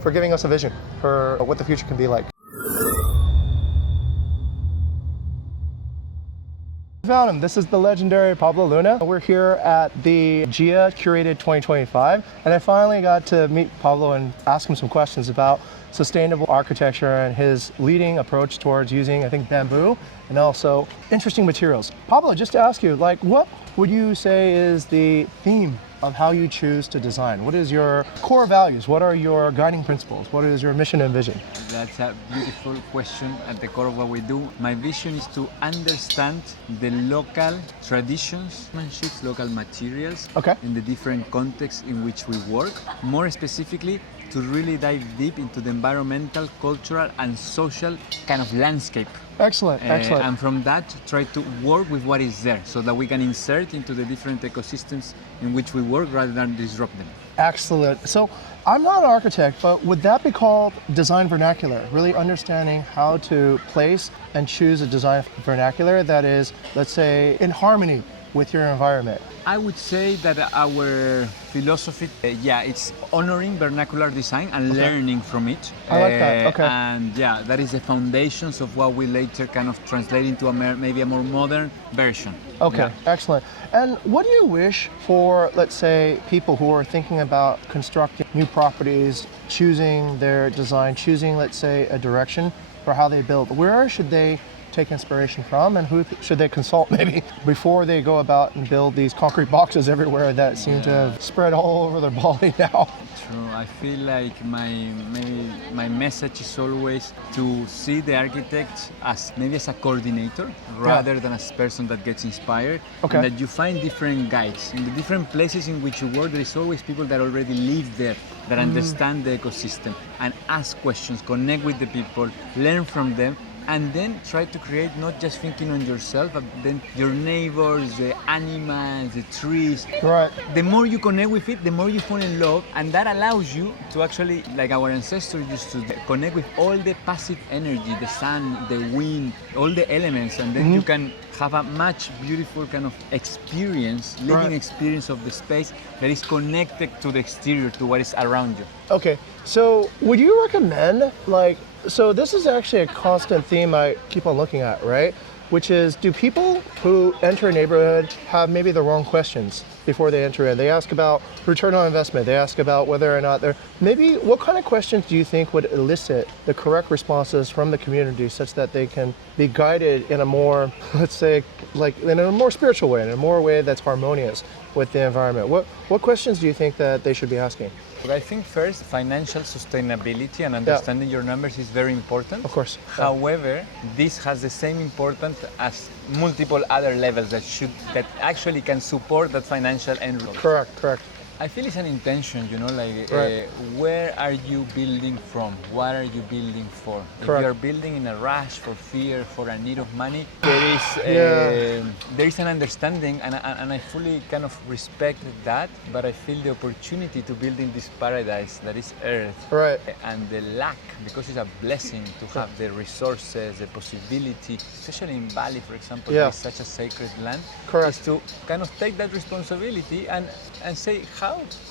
for giving us a vision for what the future can be like. Found him. This is the legendary Pablo Luna. We're here at the Jia Curated 2025, and I finally got to meet Pablo and ask him some questions about sustainable architecture and his leading approach towards using, I think, bamboo and also interesting materials. Pablo, just to ask you, like, what would you say is the theme of how you choose to design? What is your core values? What are your guiding principles? What is your mission and vision? That's a beautiful question at the core of what we do. My vision is to understand the local traditions, local materials in the different contexts in which we work. More specifically, to really dive deep into the environmental, cultural, and social kind of landscape. Excellent, excellent. And from that, try to work with what is there so that we can insert into the different ecosystems in which we work rather than disrupt them. Excellent. So I'm not an architect, but would that be called design vernacular? Really understanding how to place and choose a design vernacular that is, let's say, in harmony with your environment? I would say that our philosophy, it's honoring vernacular design and learning from it. I like that, okay. And that is the foundations of what we later kind of translate into maybe a more modern version. Okay, excellent. And what do you wish for, let's say, people who are thinking about constructing new properties, choosing their design, choosing, let's say, a direction for how they build? Where should they take inspiration from, and who should they consult maybe before they go about and build these concrete boxes everywhere that seem to have spread all over their Bali now? True. I feel like my message is always to see the architect as maybe as a coordinator rather than as a person that gets inspired. And that you find different guides in the different places in which you work. There is always people that already live there, that understand the ecosystem, and ask questions, connect with the people, learn from them, and then try to create not just thinking on yourself, but then your neighbors, the animals, the trees. Right. The more you connect with it, the more you fall in love, and that allows you to actually, like our ancestors used to, connect with all the passive energy, the sun, the wind, all the elements, and then you can have a much beautiful kind of experience, living experience of the space that is connected to the exterior, to what is around you. Okay, so would you recommend, so this is actually a constant theme I keep on looking at, right? Which is, do people who enter a neighborhood have maybe the wrong questions before they enter in? They ask about return on investment. They ask about whether or not maybe what kind of questions do you think would elicit the correct responses from the community such that they can be guided in a more, let's say, in a more spiritual way, in a more way that's harmonious with the environment? What questions do you think that they should be asking? I think first, financial sustainability and understanding your numbers is very important. Of course. However, this has the same importance as multiple other levels that actually can support that financial end result. Correct. I feel it's an intention, where are you building from? What are you building for? If you are building in a rush, for fear, for a need of money, there is an understanding, and I fully kind of respect that, but I feel the opportunity to build in this paradise that is Earth, and the lack, because it's a blessing to have the resources, the possibility, especially in Bali, for example, it's such a sacred land, is to kind of take that responsibility and say how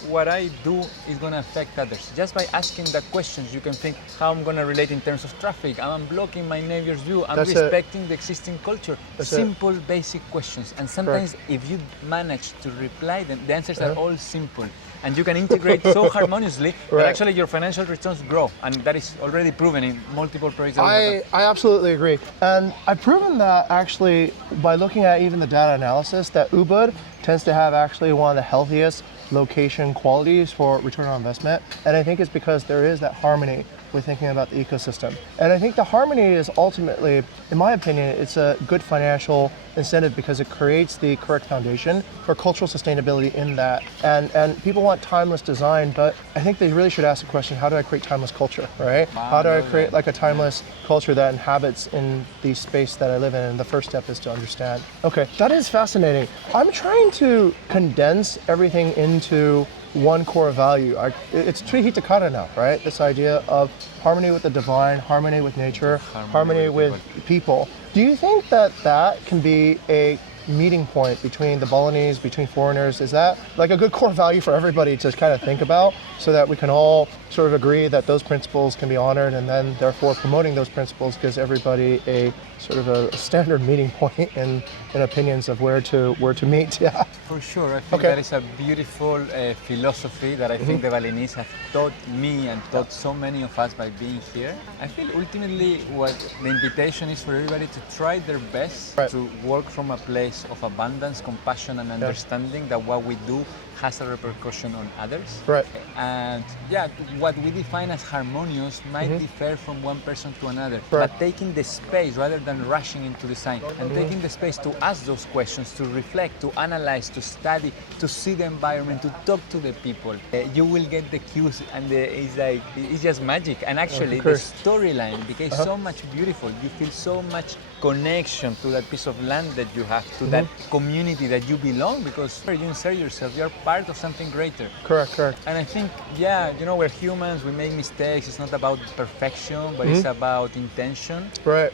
what I do is going to affect others. Just by asking the questions, you can think how I'm going to relate in terms of traffic. I'm blocking my neighbor's view. I'm respecting the existing culture. Simple, basic questions. And sometimes if you manage to reply them, the answers are all simple. And you can integrate so harmoniously that actually your financial returns grow. And that is already proven in multiple projects. I absolutely agree. And I've proven that actually by looking at even the data analysis that Ubud tends to have actually one of the healthiest location qualities for return on investment. And I think it's because there is that harmony with thinking about the ecosystem. And I think the harmony is ultimately, in my opinion, it's a good financial incentive because it creates the correct foundation for cultural sustainability in that. And people want timeless design, but I think they really should ask the question, how do I create timeless culture, right? How do I create like a timeless culture that inhabits in the space that I live in? And the first step is to understand. Okay, that is fascinating. I'm trying to condense everything into one core value. It's Trihitakara now, right? This idea of harmony with the divine, harmony with nature, harmony with people. Do you think that that can be a meeting point between the Balinese, between foreigners? Is that like a good core value for everybody to kind of think about so that we can all sort of agree that those principles can be honored, and then therefore promoting those principles gives everybody a sort of a standard meeting point in opinions of where to meet? Yeah. For sure, I think that is a beautiful philosophy that I think the Balinese have taught me and taught so many of us by being here. I feel ultimately what the invitation is for everybody to try their best to work from a place of abundance, compassion, and understanding that what we do has a repercussion on others. Right. And yeah, what we define as harmonious might differ from one person to another. Right. But taking the space rather than rushing into design and taking the space to ask those questions, to reflect, to analyze, to study, to see the environment, to talk to the people, you will get the cues, and it's just magic. And actually the storyline became so much beautiful. You feel so much connection to that piece of land that you have, to that community that you belong, because you insert yourself, you're part of something greater. Correct. And I think, we're humans, we make mistakes. It's not about perfection, but it's about intention. Right.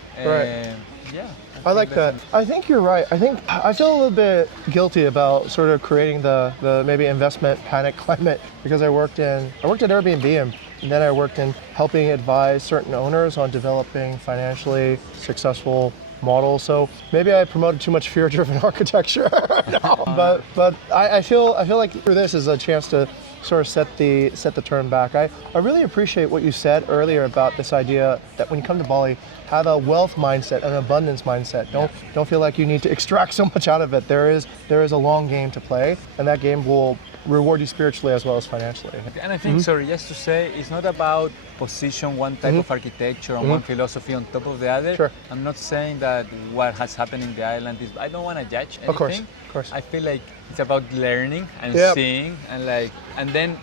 Yeah. I like that. I think you're right. I feel a little bit guilty about sort of creating the maybe investment panic climate, because I worked at Airbnb, and then I worked in helping advise certain owners on developing financially successful models. So maybe I promoted too much fear-driven architecture. No, but I feel like through this is a chance to sort of set the turn back. I really appreciate what you said earlier about this idea that when you come to Bali, have a wealth mindset, an abundance mindset. Don't feel like you need to extract so much out of it. There is a long game to play, and that game will reward you spiritually as well as financially. And I think, sorry, just to say, it's not about position one type of architecture and one philosophy on top of the other. Sure. I'm not saying that what has happened in the island is, I don't want to judge anything. Of course. I feel like it's about learning and seeing, and then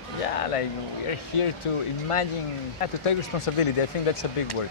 we're here to imagine, to take responsibility. I think that's a big word.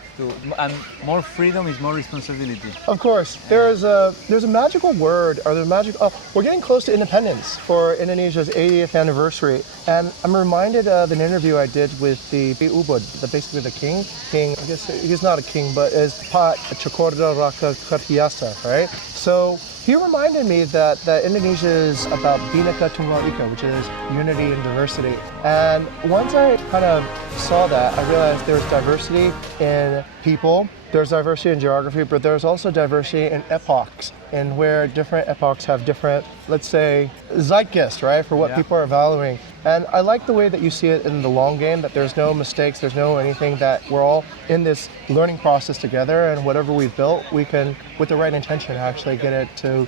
And more freedom is more responsibility. Of course. There's a magical word, we're getting close to independence for Indonesia's 80th anniversary. And I'm reminded of an interview I did with the Ubud, basically the king. I guess he's not a king, but is Pak Cokorda Raka Karhiasa, right? So he reminded me that Indonesia is about Bhinneka Tunggal Ika, which is unity and diversity. And once I kind of saw that, I realized there's diversity in people, there's diversity in geography, but there's also diversity in epochs, and where different epochs have different, let's say, zeitgeist, right, for what people are valuing. And I like the way that you see it in the long game, that there's no mistakes, there's no anything, that we're all in this learning process together, and whatever we've built, we can, with the right intention, actually get it to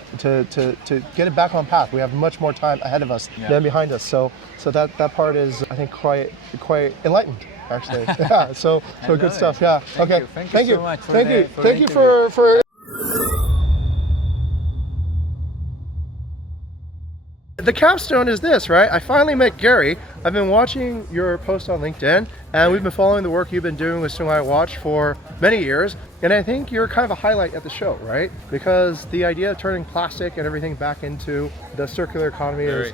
get it back on path. We have much more time ahead of us than behind us. So that part is, I think, quite enlightened, actually. Yeah. So good stuff. Yeah. Okay. Thank you so much. Thank you for. The capstone is this, right? I finally met Gary. I've been watching your post on LinkedIn, and we've been following the work you've been doing with Sungai Watch for many years. And I think you're kind of a highlight at the show, right? Because the idea of turning plastic and everything back into the circular economy is,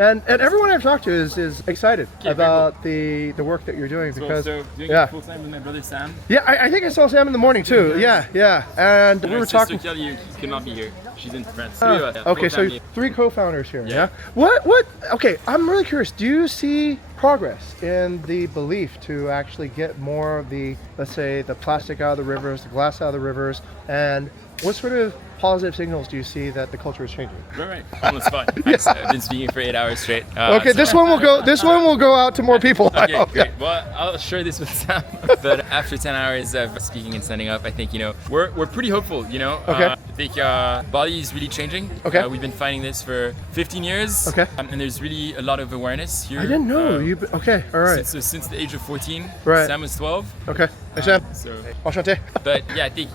and everyone I've talked to is excited about the work that you're doing, because doing it full time with my brother Sam. Yeah, I think I saw Sam in the morning too. Yeah. And we were talking. Kelly could not be here. She's in France. Okay, so 3 co-founders here. Yeah. What? Okay, I'm really curious. Do you see progress in the belief to actually get more of the, let's say, the plastic out of the rivers, the glass out of the rivers, and what sort of positive signals do you see that the culture is changing? Right. On the spot. I've been speaking for 8 hours straight. Okay, this one will go out to more people. Okay, great. Well, I'll share this with Sam. But after 10 hours of speaking and standing up, I think we're pretty hopeful. Okay. I think Bali is really changing. Okay. We've been fighting this for 15 years. Okay. And there's really a lot of awareness here. I didn't know you. Okay. All right. Since the age of 14. Right. Sam was 12. Okay. Hey, Sam. Enchanté. But yeah, I think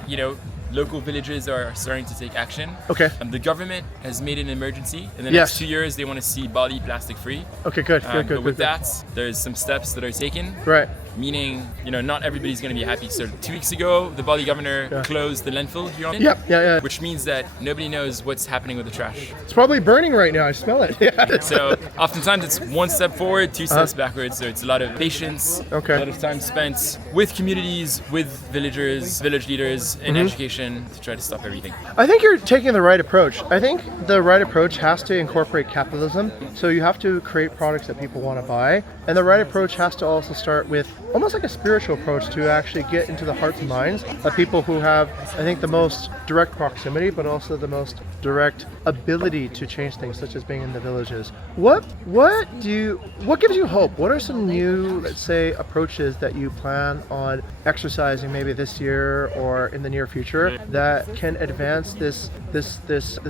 local villages are starting to take action. Okay. The government has made an emergency. In the next 2 years, they want to see Bali plastic free. Okay, good. But with that, there's some steps that are taken. Right. Meaning, not everybody's going to be happy. So 2 weeks ago, the Bali governor closed the landfill here on it. Yeah. Which means that nobody knows what's happening with the trash. It's probably burning right now. I smell it. Yeah. So oftentimes it's 1 step forward, 2 steps backwards. So it's a lot of patience, a lot of time spent with communities, with villagers, village leaders, in education. education to try to stop everything. I think you're taking the right approach. I think the right approach has to incorporate capitalism. So you have to create products that people want to buy. And the right approach has to also start with almost like a spiritual approach to actually get into the hearts and minds of people who have, I think, the most direct proximity, but also the most direct ability to change things, such as being in the villages. What gives you hope? What are some new, let's say, approaches that you plan on exercising maybe this year or in the near future that can advance this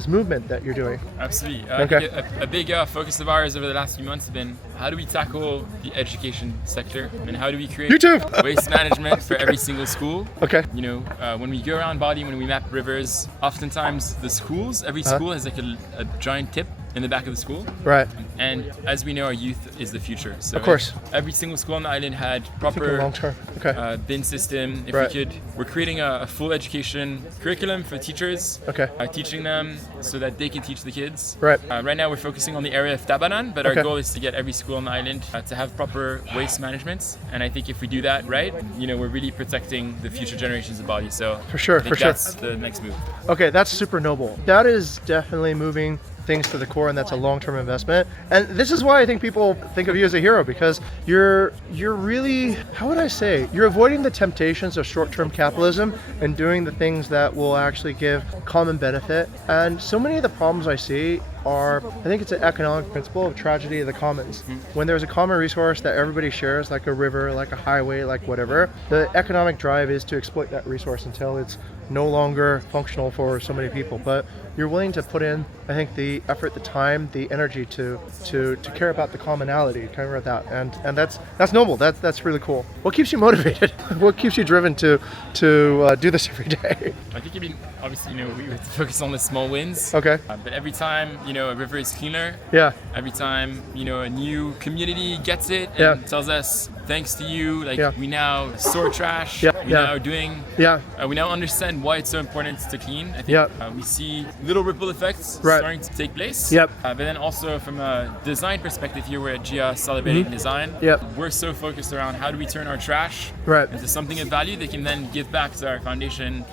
movement that you're doing? Absolutely. Okay. A big focus of ours over the last few months has been how do we tackle the education sector and how do we create waste management for every single school. Okay. You know, when we go around Bali, when we map rivers, oftentimes the schools, every school has like a giant tip in the back of the school. Right. And as we know, our youth is the future. So of course. Every single school on the island had proper long-term. Okay. bin system. If right. We're creating a full education curriculum for teachers. Okay. Teaching them so that they can teach the kids. Right. Right now we're focusing on the area of Tabanan, but our goal is to get every school on the island to have proper waste management. And I think if we do that right, you know, we're really protecting the future generations of Bali. So for sure, that's the next move. Okay, that's super noble. That is definitely moving things to the core, and that's a long-term investment. And this is why I think people think of you as a hero, because you're really, how would I say, you're avoiding the temptations of short-term capitalism and doing the things that will actually give common benefit. And so many of the problems I see are, I think it's an economic principle of tragedy of the commons. When there's a common resource that everybody shares, like a river, like a highway, like whatever, the economic drive is to exploit that resource until it's no longer functional for so many people. But you're willing to put in, I think, the effort, the time, the energy to care about the commonality, care about that, and that's noble. That's really cool. What keeps you motivated? What keeps you driven to do this every day? I think, I mean, obviously, you know, we focus on the small wins. Okay. But every time, you know, a river is cleaner. Yeah. Every time, you know, a new community gets it and tells us, thanks to you, like we now sort trash. We now are doing. We now understand why it's so important to clean. I think we see little ripple effects starting to take place. But then also from a design perspective, here we're at Jia celebrating design. We're so focused around how do we turn our trash into something of value that can then give back to our foundation.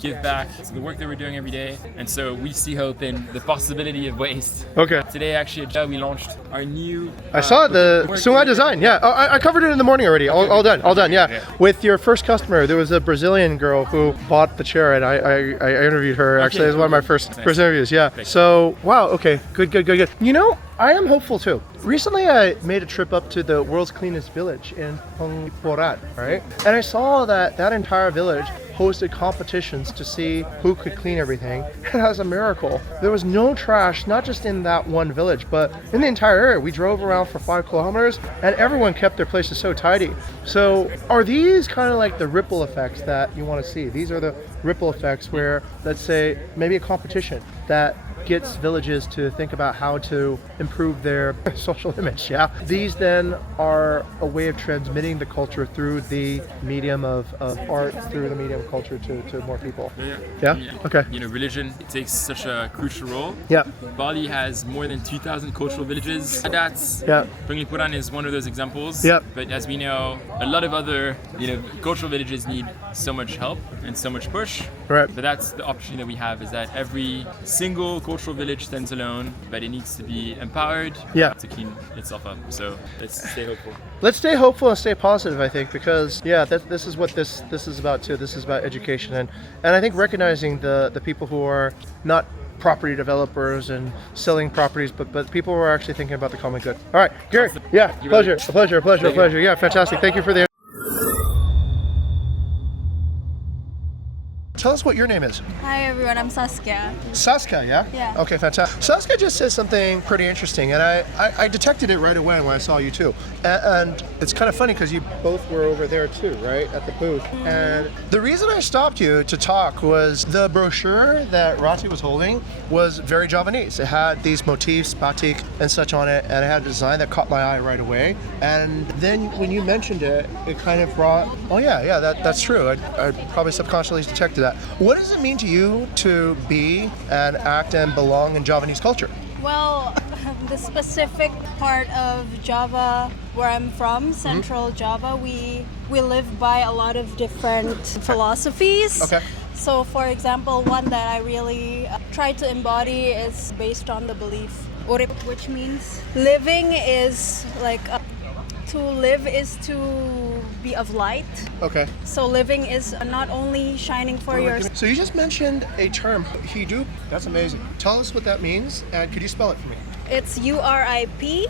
Give back to the work that we're doing every day. And so we see hope in the possibility of waste. Okay. Today, actually, at Jia, we launched our new... I saw the Sungai design, I covered it in the morning already. All done, yeah. With your first customer, there was a Brazilian girl who bought the chair, and I interviewed her. Actually, it was one of my first interviews, So, wow, okay, good. You know, I am hopeful too. Recently, I made a trip up to the world's cleanest village in Pengporat, right? And I saw that entire village hosted competitions to see who could clean everything. And that was a miracle. There was no trash, not just in that one village, but in the entire area. We drove around for 5 kilometers and everyone kept their places so tidy. So are these kind of like the ripple effects that you want to see? These are the ripple effects where, let's say, maybe a competition that gets villages to think about how to improve their social image, These then are a way of transmitting the culture through the medium of art, through the medium of culture to more people. Okay. You know, religion takes such a crucial role. Bali has more than 2,000 cultural villages. Penghipuran is one of those examples. But as we know, a lot of other, you know, cultural villages need so much help and so much push. But that's the opportunity that we have, is that every single cultural village stands alone, but it needs to be empowered to clean itself up. So let's stay hopeful. Let's stay hopeful and stay positive, I think, because this is what this is about too. This is about education, and I think recognizing the people who are not property developers and selling properties, but people who are actually thinking about the common good. All right, Gary. Pleasure. Yeah, fantastic. Thank you for the. Tell us what your name is. Hi everyone, I'm Saskia. Saskia, Yeah. Okay, fantastic. Saskia just said something pretty interesting, and I detected it right away when I saw you too. And it's kind of funny because you both were over there too, right, at the booth. And the reason I stopped you to talk was the brochure that Rati was holding was very Javanese. It had these motifs, batik and such on it, and it had a design that caught my eye right away. And then when you mentioned it, it kind of brought, that's true. I probably subconsciously detected that. What does it mean to you to be and act and belong in Javanese culture? Well, the specific part of Java where I'm from, Central Java, we live by a lot of different philosophies. Okay. So for example, one that I really try to embody is based on the belief Orin, which means living is like to live is to be of light. Okay. So living is not only shining for your... So you just mentioned a term, hidup. That's amazing. Tell us what that means, and could you spell it for me? It's URIPIKU.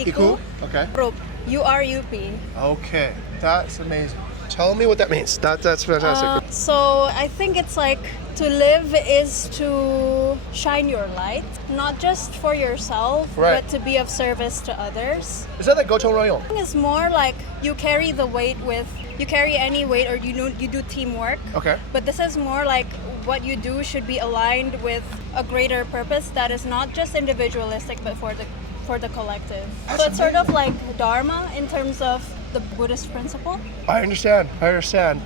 Iku. Okay. Rup. URUP. Okay, that's amazing. Tell me what that means. That's fantastic. So I think it's like to live is to shine your light, not just for yourself, right, but to be of service to others. Is that like Gotong Royong? It's more like you carry the weight you carry any weight, or you do teamwork. Okay. But this is more like what you do should be aligned with a greater purpose that is not just individualistic, but for the collective. So it's sort of like Dharma in terms of the Buddhist principle. I understand.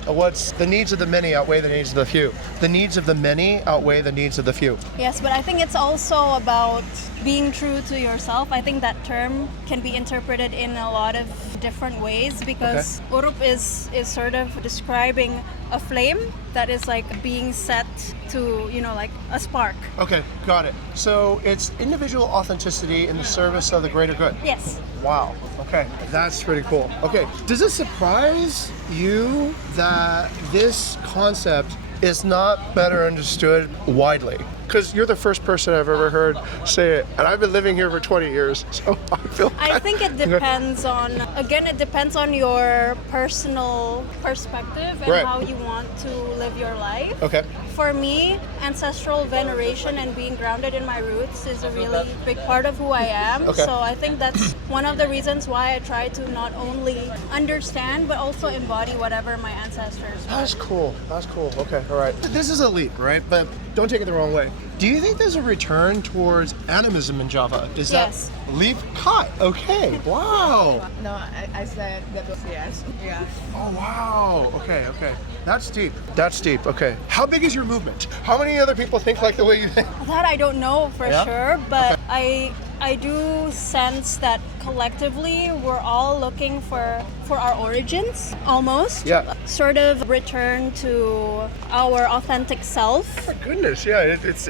What's the needs of the many outweigh the needs of the few. The needs of the many outweigh the needs of the few. Yes, but I think it's also about being true to yourself. I think that term can be interpreted in a lot of different ways, because Urup is sort of describing a flame that is like being set to, like a spark. Okay, got it. So it's individual authenticity in the service of the greater good. Yes. Wow. Okay, that's pretty cool. Okay, does it surprise you that this concept is not better understood widely? Because you're the first person I've ever heard say it, and I've been living here for 20 years, so I think it depends on, it depends on your personal perspective and how you want to live your life. Okay. For me, ancestral veneration and being grounded in my roots is a really big part of who I am. Okay. So I think that's one of the reasons why I try to not only understand, but also embody whatever my ancestors were. That's cool. Okay, all right. This is a leap, right? But don't take it the wrong way. Do you think there's a return towards animism in Java? Is Yes. that leap cut? Okay. Wow. No, I said that was yes. Yeah. Oh, wow. Okay. That's deep. Okay. How big is your movement? How many other people think like the way you think? That I don't know for sure, but I do sense that collectively we're all looking for our origins, almost. Yeah. Sort of return to our authentic self. Oh my goodness, yeah. It's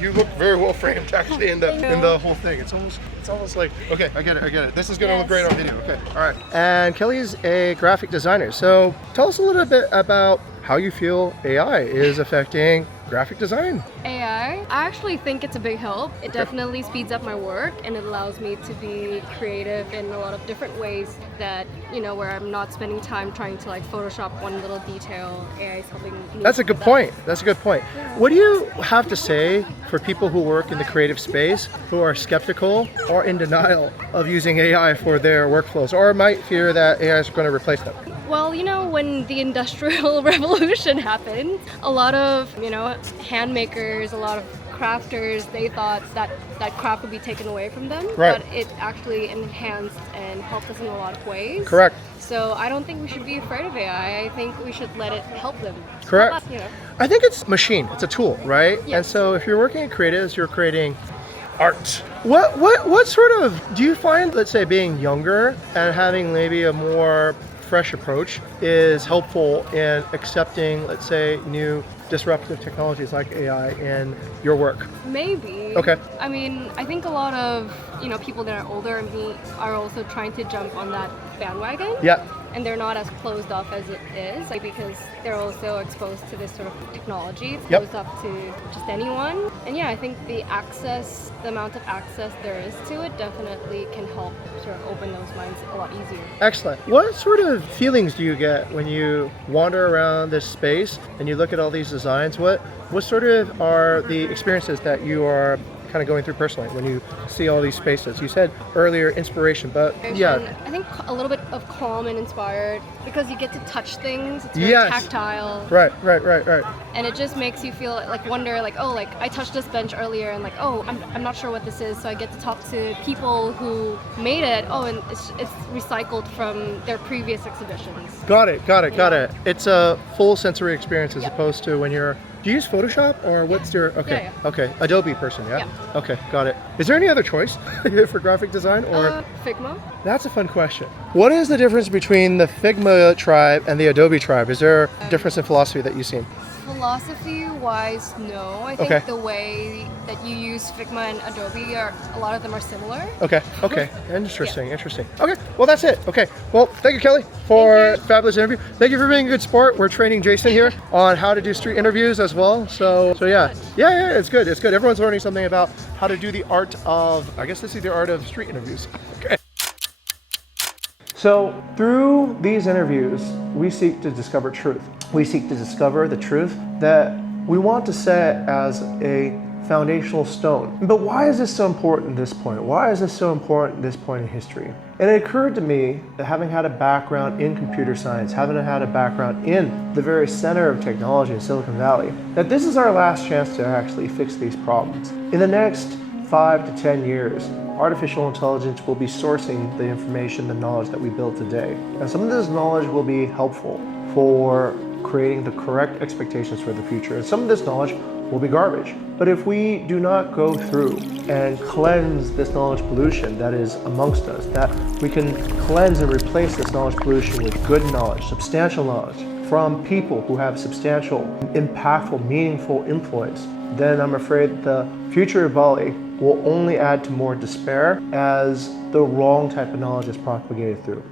you look very well framed actually in the whole thing. It's almost like, okay, I get it. This is gonna look great on video. Okay, all right. And Kelly's a graphic designer, so tell us a little bit about how you feel AI is affecting graphic design. AI, I actually think it's a big help. It definitely speeds up my work, and it allows me to be creative in a lot of different ways that, where I'm not spending time trying to like Photoshop one little detail. AI is helping me. That's a good point. Yeah. What do you have to say for people who work in the creative space who are skeptical or in denial of using AI for their workflows, or might fear that AI is going to replace them? Well, when the Industrial Revolution happened, a lot of, hand makers, a lot of crafters, they thought that craft would be taken away from them. Right. But it actually enhanced and helped us in a lot of ways. Correct. So I don't think we should be afraid of AI. I think we should let it help them. Correct. Help us, I think it's machine. It's a tool, right? Yes. And so if you're working in creatives, you're creating art. What sort of, do you find, let's say, being younger and having maybe a more fresh approach is helpful in accepting, let's say, new disruptive technologies like AI in your work? Maybe. Okay. I mean, I think a lot of, people that are older than me are also trying to jump on that bandwagon. Yeah. And they're not as closed off as it is, because they're also exposed to this sort of technology. It's closed up to just anyone. And yeah, I think the amount of access there is to it definitely can help sort of open those minds a lot easier. Excellent. What sort of feelings do you get when you wander around this space and you look at all these designs? What sort of are the experiences that you are kind of going through personally when you see all these spaces? You said earlier inspiration, but yeah. I think a little bit of calm and inspired, because you get to touch things. It's very tactile. Right. And it just makes you feel wonder, I touched this bench earlier and I'm not sure what this is, so I get to talk to people who made it. Oh, and it's recycled from their previous exhibitions. Got it. It's a full sensory experience as opposed to when you're Do you use Photoshop or what's your, okay, Yeah. okay, Adobe person, yeah? Yeah. Okay, got it. Is there any other choice for graphic design or? Figma. That's a fun question. What is the difference between the Figma tribe and the Adobe tribe? Is there a difference in philosophy that you've seen? Philosophy-wise, no. I think the way that you use Figma and Adobe a lot of them are similar. Okay, okay, interesting, interesting. Okay, well that's it. Okay, well thank you, Kelly, for a fabulous interview. Thank you for being a good sport. We're training Jason here on how to do street interviews as well. So yeah, it's good, it's good. Everyone's learning something about how to do the art of, I guess this is the art of street interviews. Okay. So through these interviews, we seek to discover truth. We seek to discover the truth that we want to set as a foundational stone. But why is this so important at this point? Why is this so important at this point in history? And it occurred to me that having had a background in computer science, having had a background in the very center of technology in Silicon Valley, that this is our last chance to actually fix these problems. In the next 5 to 10 years, artificial intelligence will be sourcing the information, the knowledge that we build today. And some of this knowledge will be helpful for creating the correct expectations for the future. And some of this knowledge will be garbage. But if we do not go through and cleanse this knowledge pollution that is amongst us, that we can cleanse and replace this knowledge pollution with good knowledge, substantial knowledge from people who have substantial, impactful, meaningful influence, then I'm afraid the future of Bali will only add to more despair as the wrong type of knowledge is propagated through.